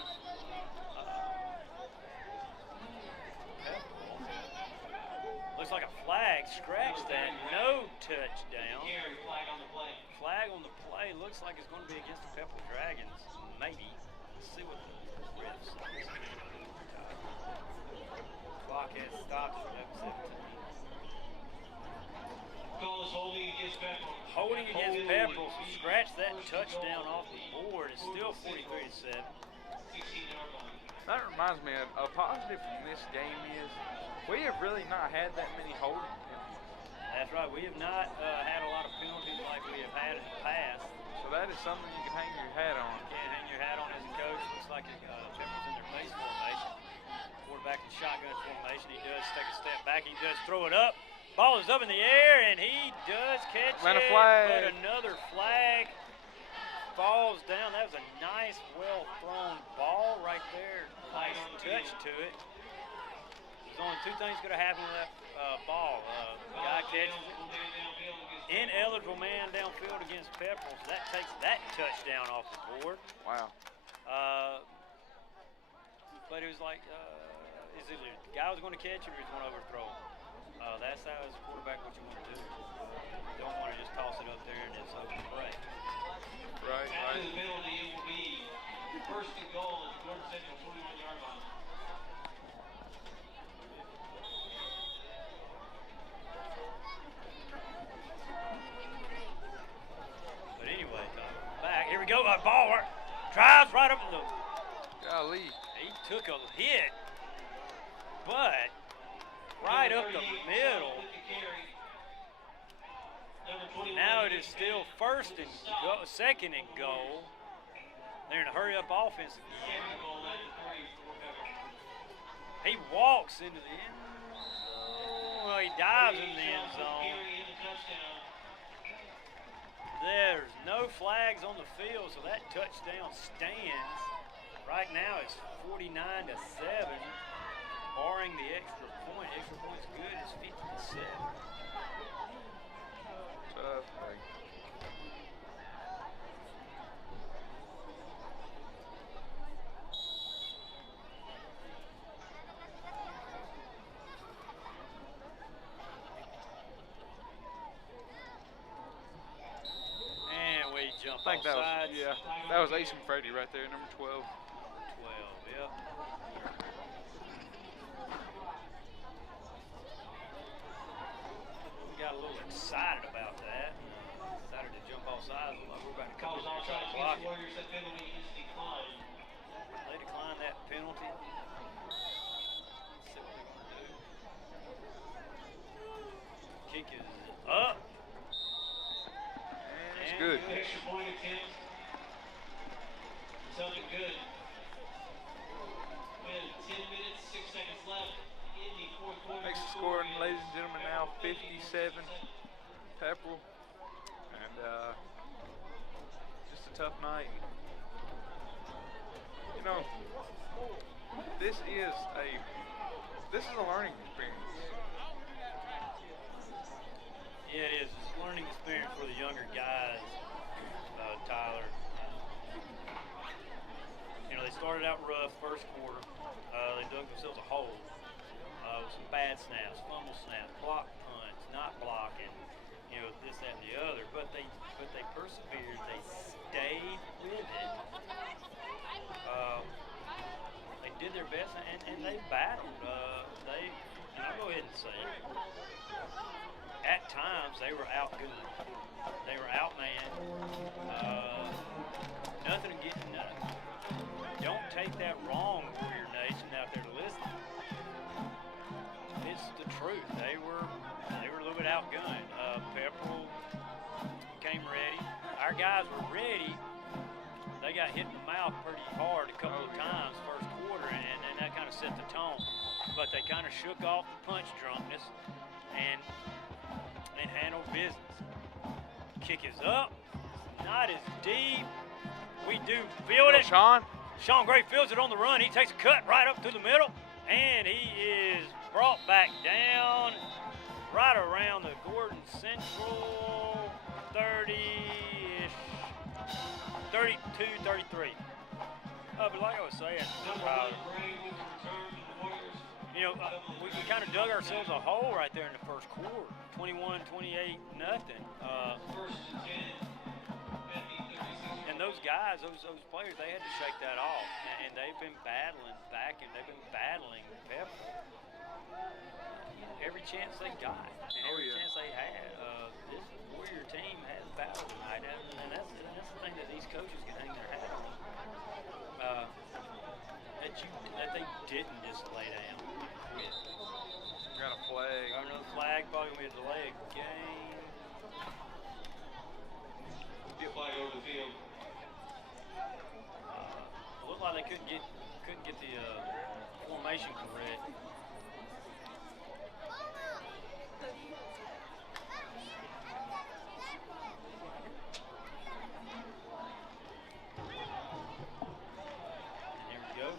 Looks like a flag. Scratch that. No touchdown. Flag on the play. Flag on the play. Looks like it's going to be against the Pepperell Dragons. Maybe. Let's see what the refs say. Clock has stopped at 17. Call is holding against Pepperell. Holding against Pepperell. Scratch that touchdown off the board. It's still 43-7. 16-yard line. That reminds me of a positive from this game is we have really not had that many holding. That's right. We have not had a lot of penalties like we have had in the past. So that is something you can hang your hat on. You can't hang your hat on as a coach. Looks like Pepperell's in their base formation. Quarterback in shotgun formation. He does take a step back. He does throw it up. Ball is up in the air, and he does catch it. A flag. But another flag falls down. That was a nice, well-thrown ball right there. Nice touch to it. There's only two things could have happened with that ball. The guy catches it. Ineligible man downfield against Pepperell, so that takes that touchdown off the board. Wow. But it was like, is it the guy was going to catch it or he's going to overthrow it? That's how, as a quarterback, what you want to do. You don't want to just toss it up there and it's open play. Right. After the penalty, it will be first and goal at the Gordon Central 21-yard line. But anyway, back. Here we go. Ball drives right up the. Golly. He took a hit, but right up the middle. Now it is still second and goal. They're in a hurry-up offense again. He walks into the end zone. Well, he dives in the end zone. There's no flags on the field, so that touchdown stands. Right now it's 49-7, barring the extra point. Extra point's good, it's 50-7. Tough. And we jump I think that offsides. was, that was Ace and Freddie right there, number 12. 12, yep. We got a little are excited about that. Decided to jump off sides. We're about to come Calls in and try offside to block against it. Warriors. That penalty is declined. They decline that penalty. Let's see what they're going to do. Kick is up. And it's good. Extra point attempt. Something good. We have 10 minutes, 6 seconds left in the fourth quarter. Makes the score, ladies and gentlemen, now 57 Pepperell. And just a tough night. You know, this is a learning experience. Yeah, it is. It's a learning experience for the younger guys, Tyler. You know, they started out rough first quarter. They dug themselves a hole with some bad snaps, fumble snaps, block punts, not blocking, you know, this, that, and the other. But they persevered. They stayed with it. They did their best, and they battled. And I'll go ahead and say it. At times, they were outgunned. They were outmanned. Nothing getting done. Don't take that wrong, Warrior Nation, out there to listen. It's the truth. They were a little bit outgunned. Pepperell came ready. Our guys were ready. They got hit in the mouth pretty hard a couple of times first quarter, and that kind of set the tone. But they kind of shook off the punch drunkenness and handled business. Kick is up. Not as deep. We do field it. Sean Gray fields it on the run. He takes a cut right up through the middle, and he is brought back down right around the Gordon Central 30-ish, 32, 33. But like I was saying, you know, we kind of dug ourselves a hole right there in the first quarter. 21, 28, nothing. And those guys, those players, they had to shake that off. And they've been battling back, and they've been battling Pepperell every chance they got, and every chance they had. This Warrior team has battled tonight, and that's the thing that these coaches can hang their hat on. That they didn't just lay down with. got a flag. Got another flag, probably gonna be a delay of game. Get flag over the field. Looked like they couldn't get the formation correct.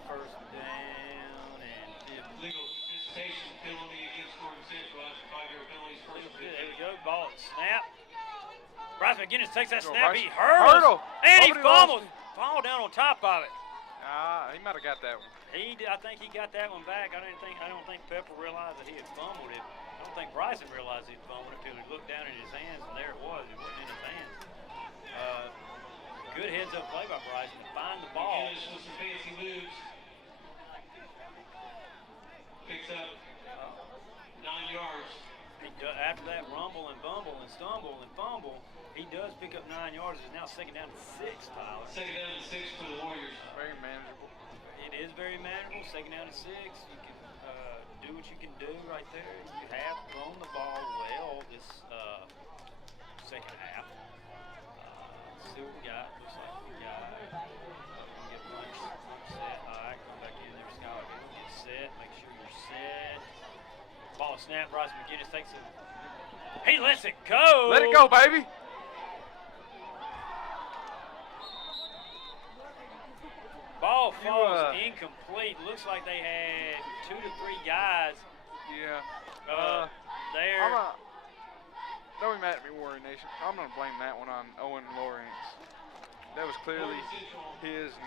First down and legal participation penalty against Gordon Central after 5-yard penalties. There we go. Ball snap. Bryce McGinnis takes that Go, snap. Bryce. He hurdles. And he fumbles. Fall down on top of it. He might have got that one. I think he got that one back. I don't think Pepper realized that he had fumbled it. I don't think Bryson realized he had fumbled it until he looked down at his hands, and there it was. It wasn't in his hands. Good heads-up play by Bryson to find the ball. McGinnis with some fancy moves. Picks up 9 yards. After that rumble and bumble and stumble and fumble, he does pick up 9 yards. It's now second down to 6, Tyler. Second down to 6 for the Warriors. Very manageable. It is very manageable. Second down to 6. You can do what you can do right there. You have thrown the ball well this second half. See what we got. Looks like we got. Get punch set. All right, come back in there, Scott. Get set. Make sure you're set. Ball snap. Bryce McGinnis takes it. He lets it go. Let it go, baby. Ball falls incomplete. Looks like they had 2 to 3 guys. Yeah. There. Don't be mad at me, Warrior Nation. I'm going to blame that one on Owen Lawrence. That was clearly his, and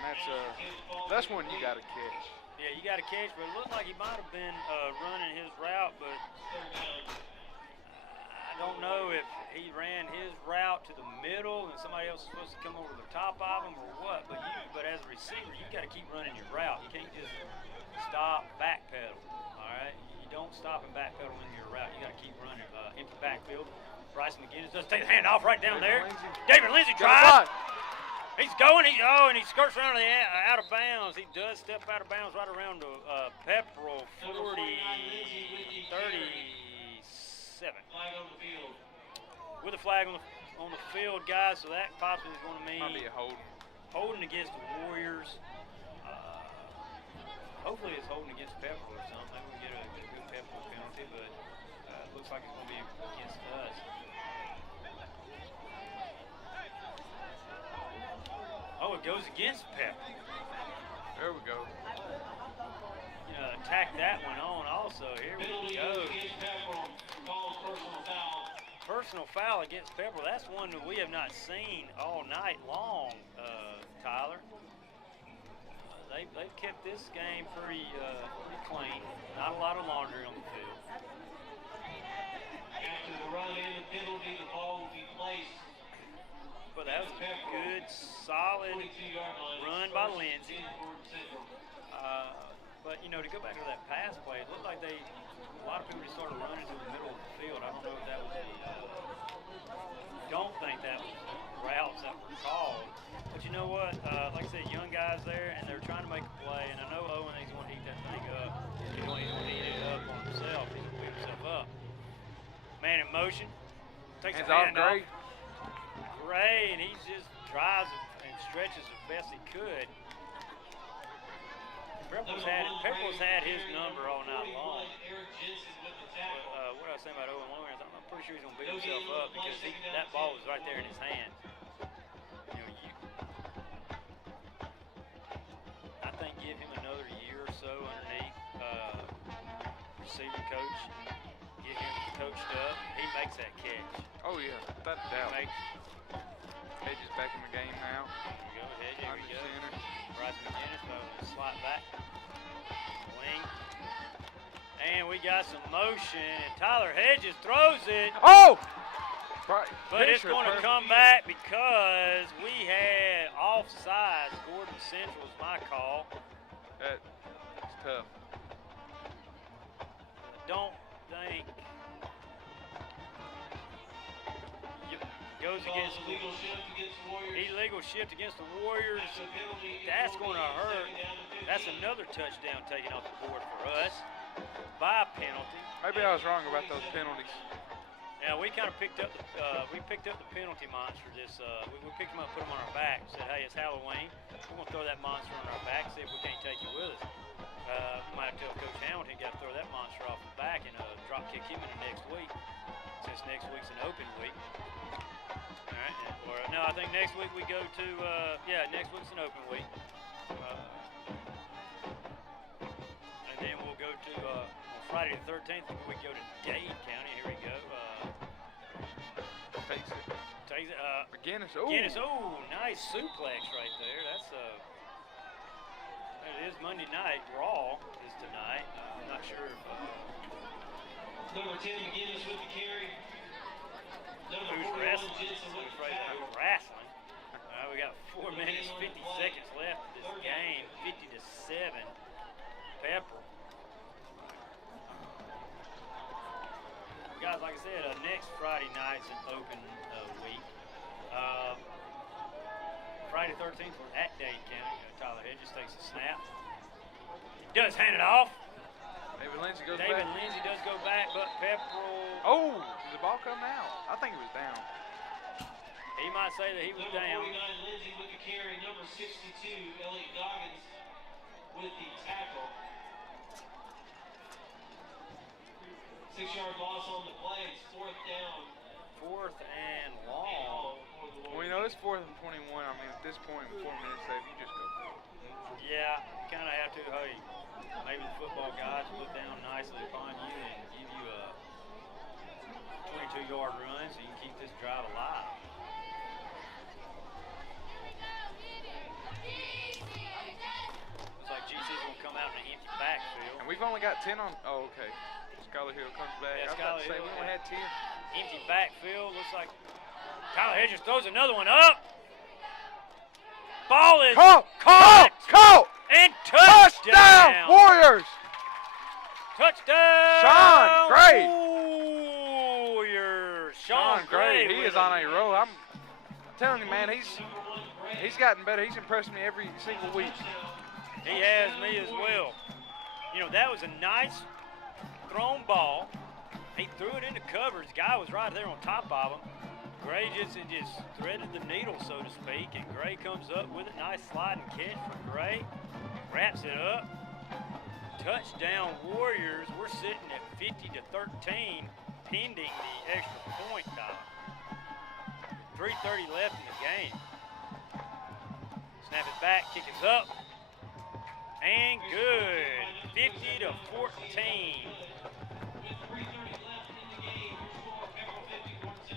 that's one you got to catch. Yeah, you got to catch, but it looked like he might have been running his route, but I don't know if he ran his route to the middle and somebody else is supposed to come over the top of him or what. But as a receiver, you got to keep running your route. You can't just stop, backpedal. All right, you don't stop and backpedal into your route. You got to keep running. Empty backfield. Bryson McGinnis does take the hand off right down there. Lindsey. David Lindsey Got a tries. block. He's going. And he skirts around out of bounds. He does step out of bounds right around to Pepperell 37. Flag on the field. With a flag on the field, guys. So that possibly is going to mean Might be a hold. holding against the Warriors. Hopefully it's holding against Pepperell or something. Maybe we get a good Pepperell penalty, but it looks like it's going to be against us. Oh, it goes against Pepperell. There we go. Tack that one on also. Here we Penalty go. goes against Pepperell. Calls personal foul. Personal foul against Pepperell. That's one that we have not seen all night long, Tyler. They've kept this game pretty clean. Not a lot of laundry on the field. After the run in the penalty, the ball will be placed. But that was a good, solid 42-yard line. run by Lindsey. Central. But to go back to that pass play, it looked like a lot of people just started running to the middle of the field. I don't know if that was don't think that was routes that were called. But you know what? Like I said, young guys there, and they're trying to make a play. And I know Owen, he's going to heat that thing up. He's going to heat it up on himself. He's going to beat himself up. Man in motion. Takes Hands the hand off, off. Gray. Gray, and he just drives and stretches as best he could. Pepperell's had his number all night long. What I was saying about Owen Lawrence, I'm pretty sure he's going to beat himself up because that ball was right there in his hand. I think give him another year or so underneath receiving coach, get him coached up. He makes that catch. Oh, yeah. Without a doubt. Hedges back in the game now. Here we go, Hedges, here we go. Center. Bryce McGinnis going to slide back. Wing. And we got some motion, and Tyler Hedges throws it. Oh! But it's going to come back because we had offsides. Gordon Central's my call. That's tough. Don't think goes against illegal shift against the Warriors. illegal shift against the Warriors. That's going to hurt. That's another touchdown taken off the board for us by penalty. Maybe I was wrong about those penalties. Yeah, we kind of picked up the penalty monster. We picked him up, put him on our back, said, "Hey, it's Halloween. We're gonna throw that monster on our back, see if we can't take you with us." We might have to tell Coach Hamilton got to throw that monster off the back and drop kick him in the next week, since next week's an open week. All right. No, I think next week we go to next week's an open week, and then we'll go to on Friday the 13th. We go to Dade County. Here we go. Takes it. McGinnis. Oh. McGinnis. Oh, nice suplex right there. That's it is Monday night. Raw is tonight. I'm not sure if Number 10, McGinnis with the carry. Number who's 41, wrestling. Jensen with Who's the right there? tackle. Who's wrestling? We got 4 minutes, 50 seconds left of this game. 50-7. Pepperell. Guys, like I said, next Friday night's an open week. Friday 13th, we're at Dade County. Tyler Hedges takes a snap. He does hand it off. David Lindsey goes David back. Lindsey does go back, but Pepperell. Oh, did the ball come out? I think it was down. He might say that he was Number down. 49, Lindsey with the carry. Number 62, Elliot Goggins with the tackle. 6-yard loss on the play. It's 4th down. 4th and long. Well, it's 4th and 21. I mean, at this point, with 4 minutes left, you just go. Yeah, you kind of have to. Hey, maybe the football guys look down nicely upon you and give you a 22-yard run so you can keep this drive alive. Looks like GC's going to come out in an empty backfield. And we've only got 10 on. Oh, okay. Skylar Hill comes back. Yeah, I was about to say, Hill, we only had 10. Empty backfield. Looks like Tyler Hedges throws another one up. Ball is caught and touchdown. Warriors. Touchdown. Sean Gray. Warriors. Sean Gray. He is on a roll. I'm telling you, man, he's gotten better. He's impressed me every single week. He has me as well. You know, that was a nice thrown ball. He threw it into cover. His guy was right there on top of him. Gray just threaded the needle, so to speak, and Gray comes up with a nice sliding catch from Gray. Wraps it up. Touchdown Warriors. We're sitting at 50-13, pending the extra point dog. 3:30 left in the game. Snap it back, kick is up, and good. 50-14.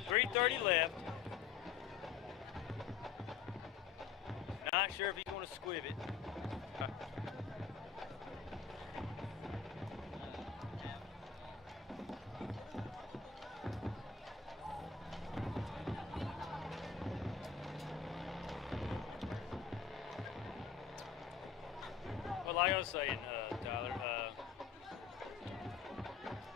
3:30 left. Not sure if he's going to squib it. Well, like I was saying, Tyler,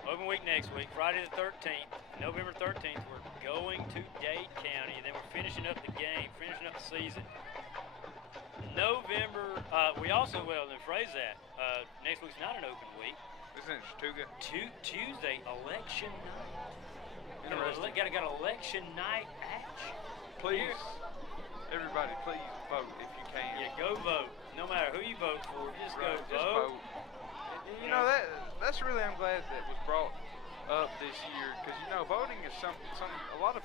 open week next week, Friday the 13th, November 13th, we're going to Dade County, and then we're finishing up the game, finishing up the season. November, we also, well, then phrase that, next week's not an open week. Isn't it Chattooga? Tuesday, election night. Interesting. Got election night action. Please, everybody, please vote if you can. Yeah, go vote. No matter who you vote for, just Right, go vote. You know, that's really, I'm glad that was brought up this year, because you know, voting is a lot of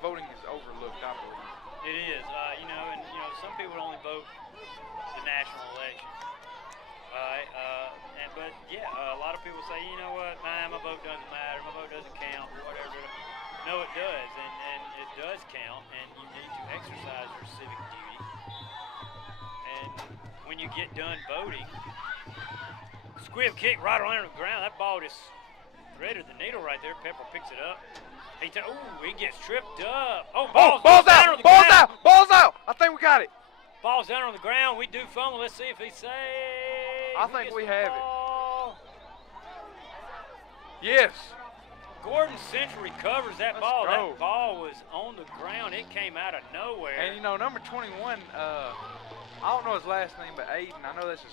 voting is overlooked, I believe. It is, you know, and you know, some people only vote the national election. But yeah, a lot of people say, you know what, man, my vote doesn't matter, my vote doesn't count, or whatever. No, it does, and it does count, and you need to exercise your civic duty. And when you get done voting, squib kick right on the ground. That ball just threaded the needle right there. Pepperell picks it up. He gets tripped up. Oh, ball's out! Ball's out! Ball's out! I think we got it. Ball's down on the ground. We do fumble. Let's see if he saves. I think we have it. Yes. Gordon Central recovers that Let's ball. go. That ball was on the ground. It came out of nowhere. And you know, number 21, I don't know his last name, but Aiden, I know that's his.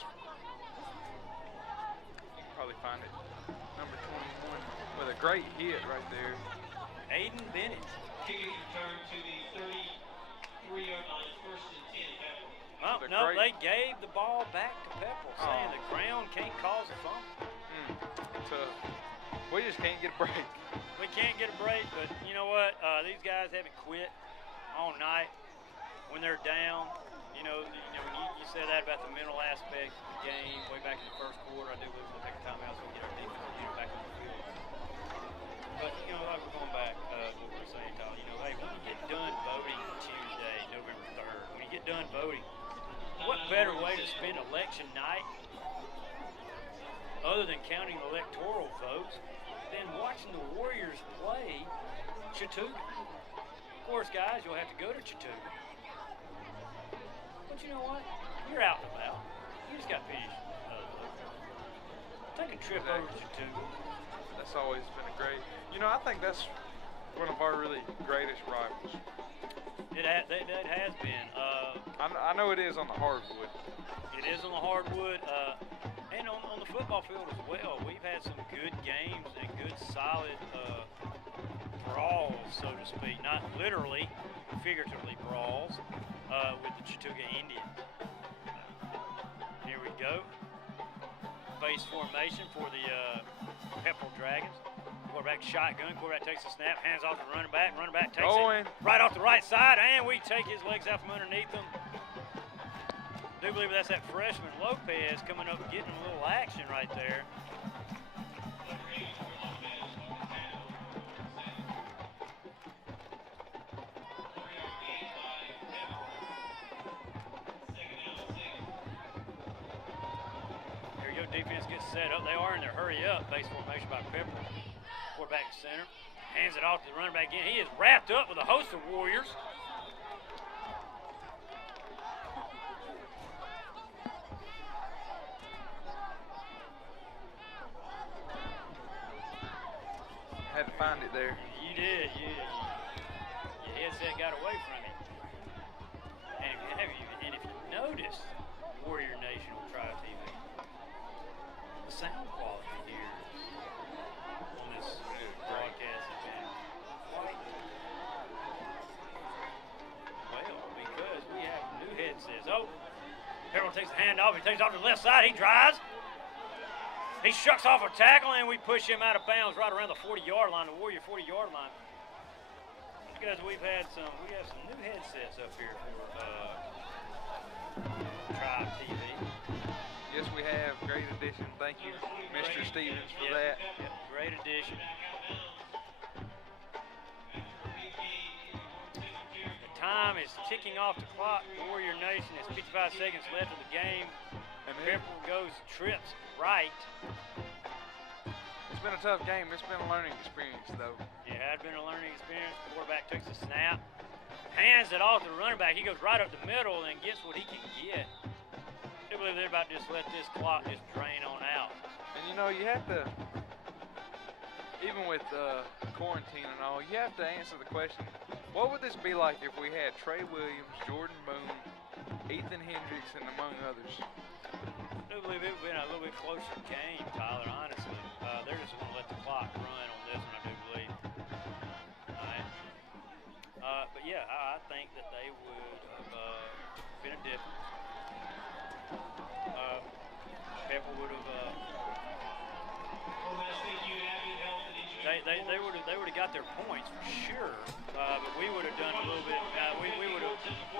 You can probably find it. Number 21 with a great hit right there. Aiden Bennett. Kicking return to the 33-yard line, first and 10, Pepperell. Well, no, they gave the ball back to Pepperell, saying the ground can't cause a fumble. Tough. We just can't get a break. We can't get a break, but you know what? These guys haven't quit all night when they're down. You know when you said that about the mental aspect of the game way back in the first quarter. I do believe we'll take a timeout so we get our defense back on the field. But you know, like we're going back to what we were saying, Tyler. You know, hey, when you get done voting Tuesday, November 3rd, when you get done voting, what better way to spend election night other than counting electoral votes than watching the Warriors play Chattooga? Of course, guys, you'll have to go to Chattooga. But you know what? You're out and about. You just got finished. Take a trip over to Chattooga. That's always been a great. You know, I think that's one of our really greatest rivals. It has been. I know it is on the hardwood. It is on the hardwood, and on the football field as well. We've had some good games and good solid brawls, so to speak. Not literally, figuratively brawls with the Chattooga Indians. Here we go. Base formation for the Pepperell Dragons. Quarterback shotgun. Quarterback takes the snap, hands off to the running back. Running back takes it right off the right side, and we take his legs out from underneath him. I do believe that's that freshman Lopez coming up and getting a little action right there. Here we go, defense gets set up. They are in their hurry up. Base formation by Pepperell. Quarterback to center. Hands it off to the running back again. He is wrapped up with a host of Warriors. Had to find it there. You did. Your headset got away from you. And if you notice, Warrior Nation on Tribe TV, the sound quality here on this broadcast has been quite well because we have new headsets. Oh, Pepperell takes the hand off. He takes it off to the left side. He drives. He shucks off a tackle, and we push him out of bounds right around the 40-yard line, the Warrior 40-yard line. Because we have some new headsets up here for Tribe TV. Yes, we have. Great addition. Thank you, Mr. Stevens, for that. Yep, great addition. The time is ticking off the clock. Warrior Nation has 55 seconds left of the game. And Pepperell goes trips right. It's been a tough game. It's been a learning experience, though. Yeah, it had been a learning experience. The quarterback takes the snap, hands it off to the running back. He goes right up the middle and gets what he can get. I believe they're about to just let this clock just drain on out. And you know, you have to, even with quarantine and all, you have to answer the question, what would this be like if we had Trey Williams, Jordan Boone, Ethan Hendricks, and among others? I do believe it would have been a little bit closer game, Tyler, honestly. They're just going to let the clock run on this one, I do believe. All right. But yeah, I think that they would have been a difference. Pepperell would have. They would have got their points for sure. But we would have done a little bit. We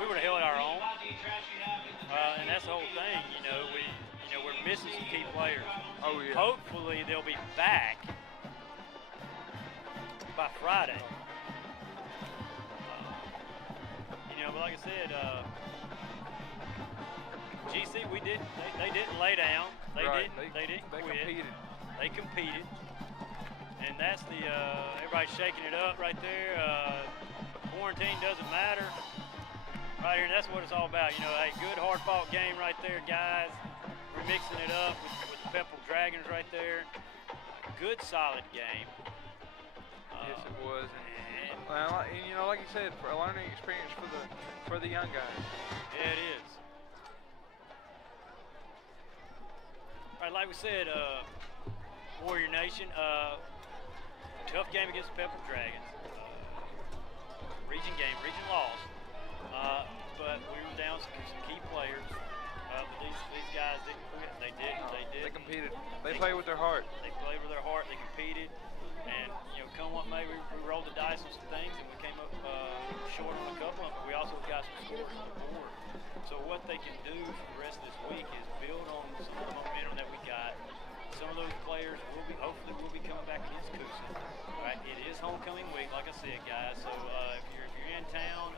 would have held our own. And that's the whole thing. We're missing some key players. Oh yeah. Hopefully they'll be back by Friday. But like I said, GC, they didn't lay down. They didn't quit. Competed. They competed. And that's the everybody's shaking it up right there. Quarantine doesn't matter. Right here, that's what it's all about. A good hard-fought game right there, guys. We're mixing it up with the Pepperell Dragons right there. Good, solid game. Yes, it was. And like you said, for a learning experience for the young guys. Yeah, it is. All right, like we said, Warrior Nation, tough game against the Pepperell Dragons. Region game, region loss. But we were down some key players. But these guys didn't quit. They did. They competed. They played with their heart. They played with their heart. They competed. And, come what may, we rolled the dice on some things, and we came up short on a couple of them. But we also got some scores on the board. So what they can do for the rest of this week is build on some of the momentum that we got. Some of those players hopefully will be coming back against Coosa. Right? It is homecoming week, like I said, guys. So if you're in town,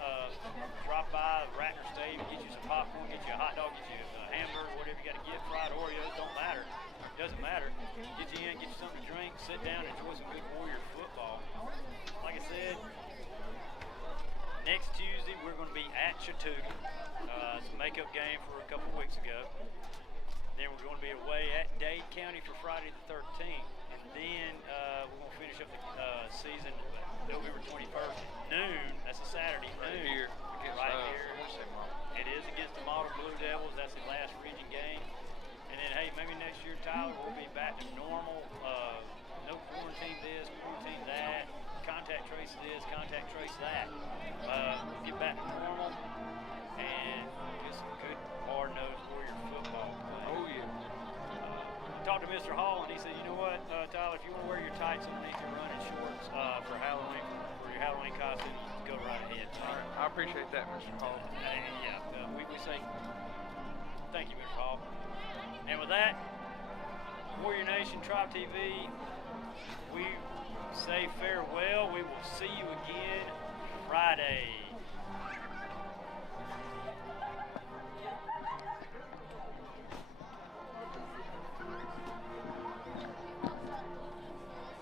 drop by Ratner Stadium, get you some popcorn, get you a hot dog, get you a hamburger, whatever you got to get, fried Oreos, don't matter. It doesn't matter. Get you in, get you something to drink, sit down, enjoy some good Warrior football. Like I said, next Tuesday we're going to be at Chattooga. It's a makeup game for a couple weeks ago. Then we're going to be away at Dade County for Friday the 13th. And then we're going to finish up the season November 21st at noon. That's a Saturday, Right noon. here. Against, here. It is against the Model Blue Devils. That's the last region game. And then, hey, maybe next year, Tyler, we'll be back to normal. No quarantine this, quarantine that. Contact trace this, contact trace that. Get back to normal. And just some good, hard-nosed Warrior football play. Oh, yeah. Talked to Mr. Hall, and he said, you know what, Tyler, if you want to wear your tights underneath your running shorts for Halloween, for your Halloween costume, go right ahead. All right. I appreciate that, Mr. Hall. We say thank you, Mr. Hall. And with that, Warrior Nation, Tribe TV, we say farewell. We will see you again Friday.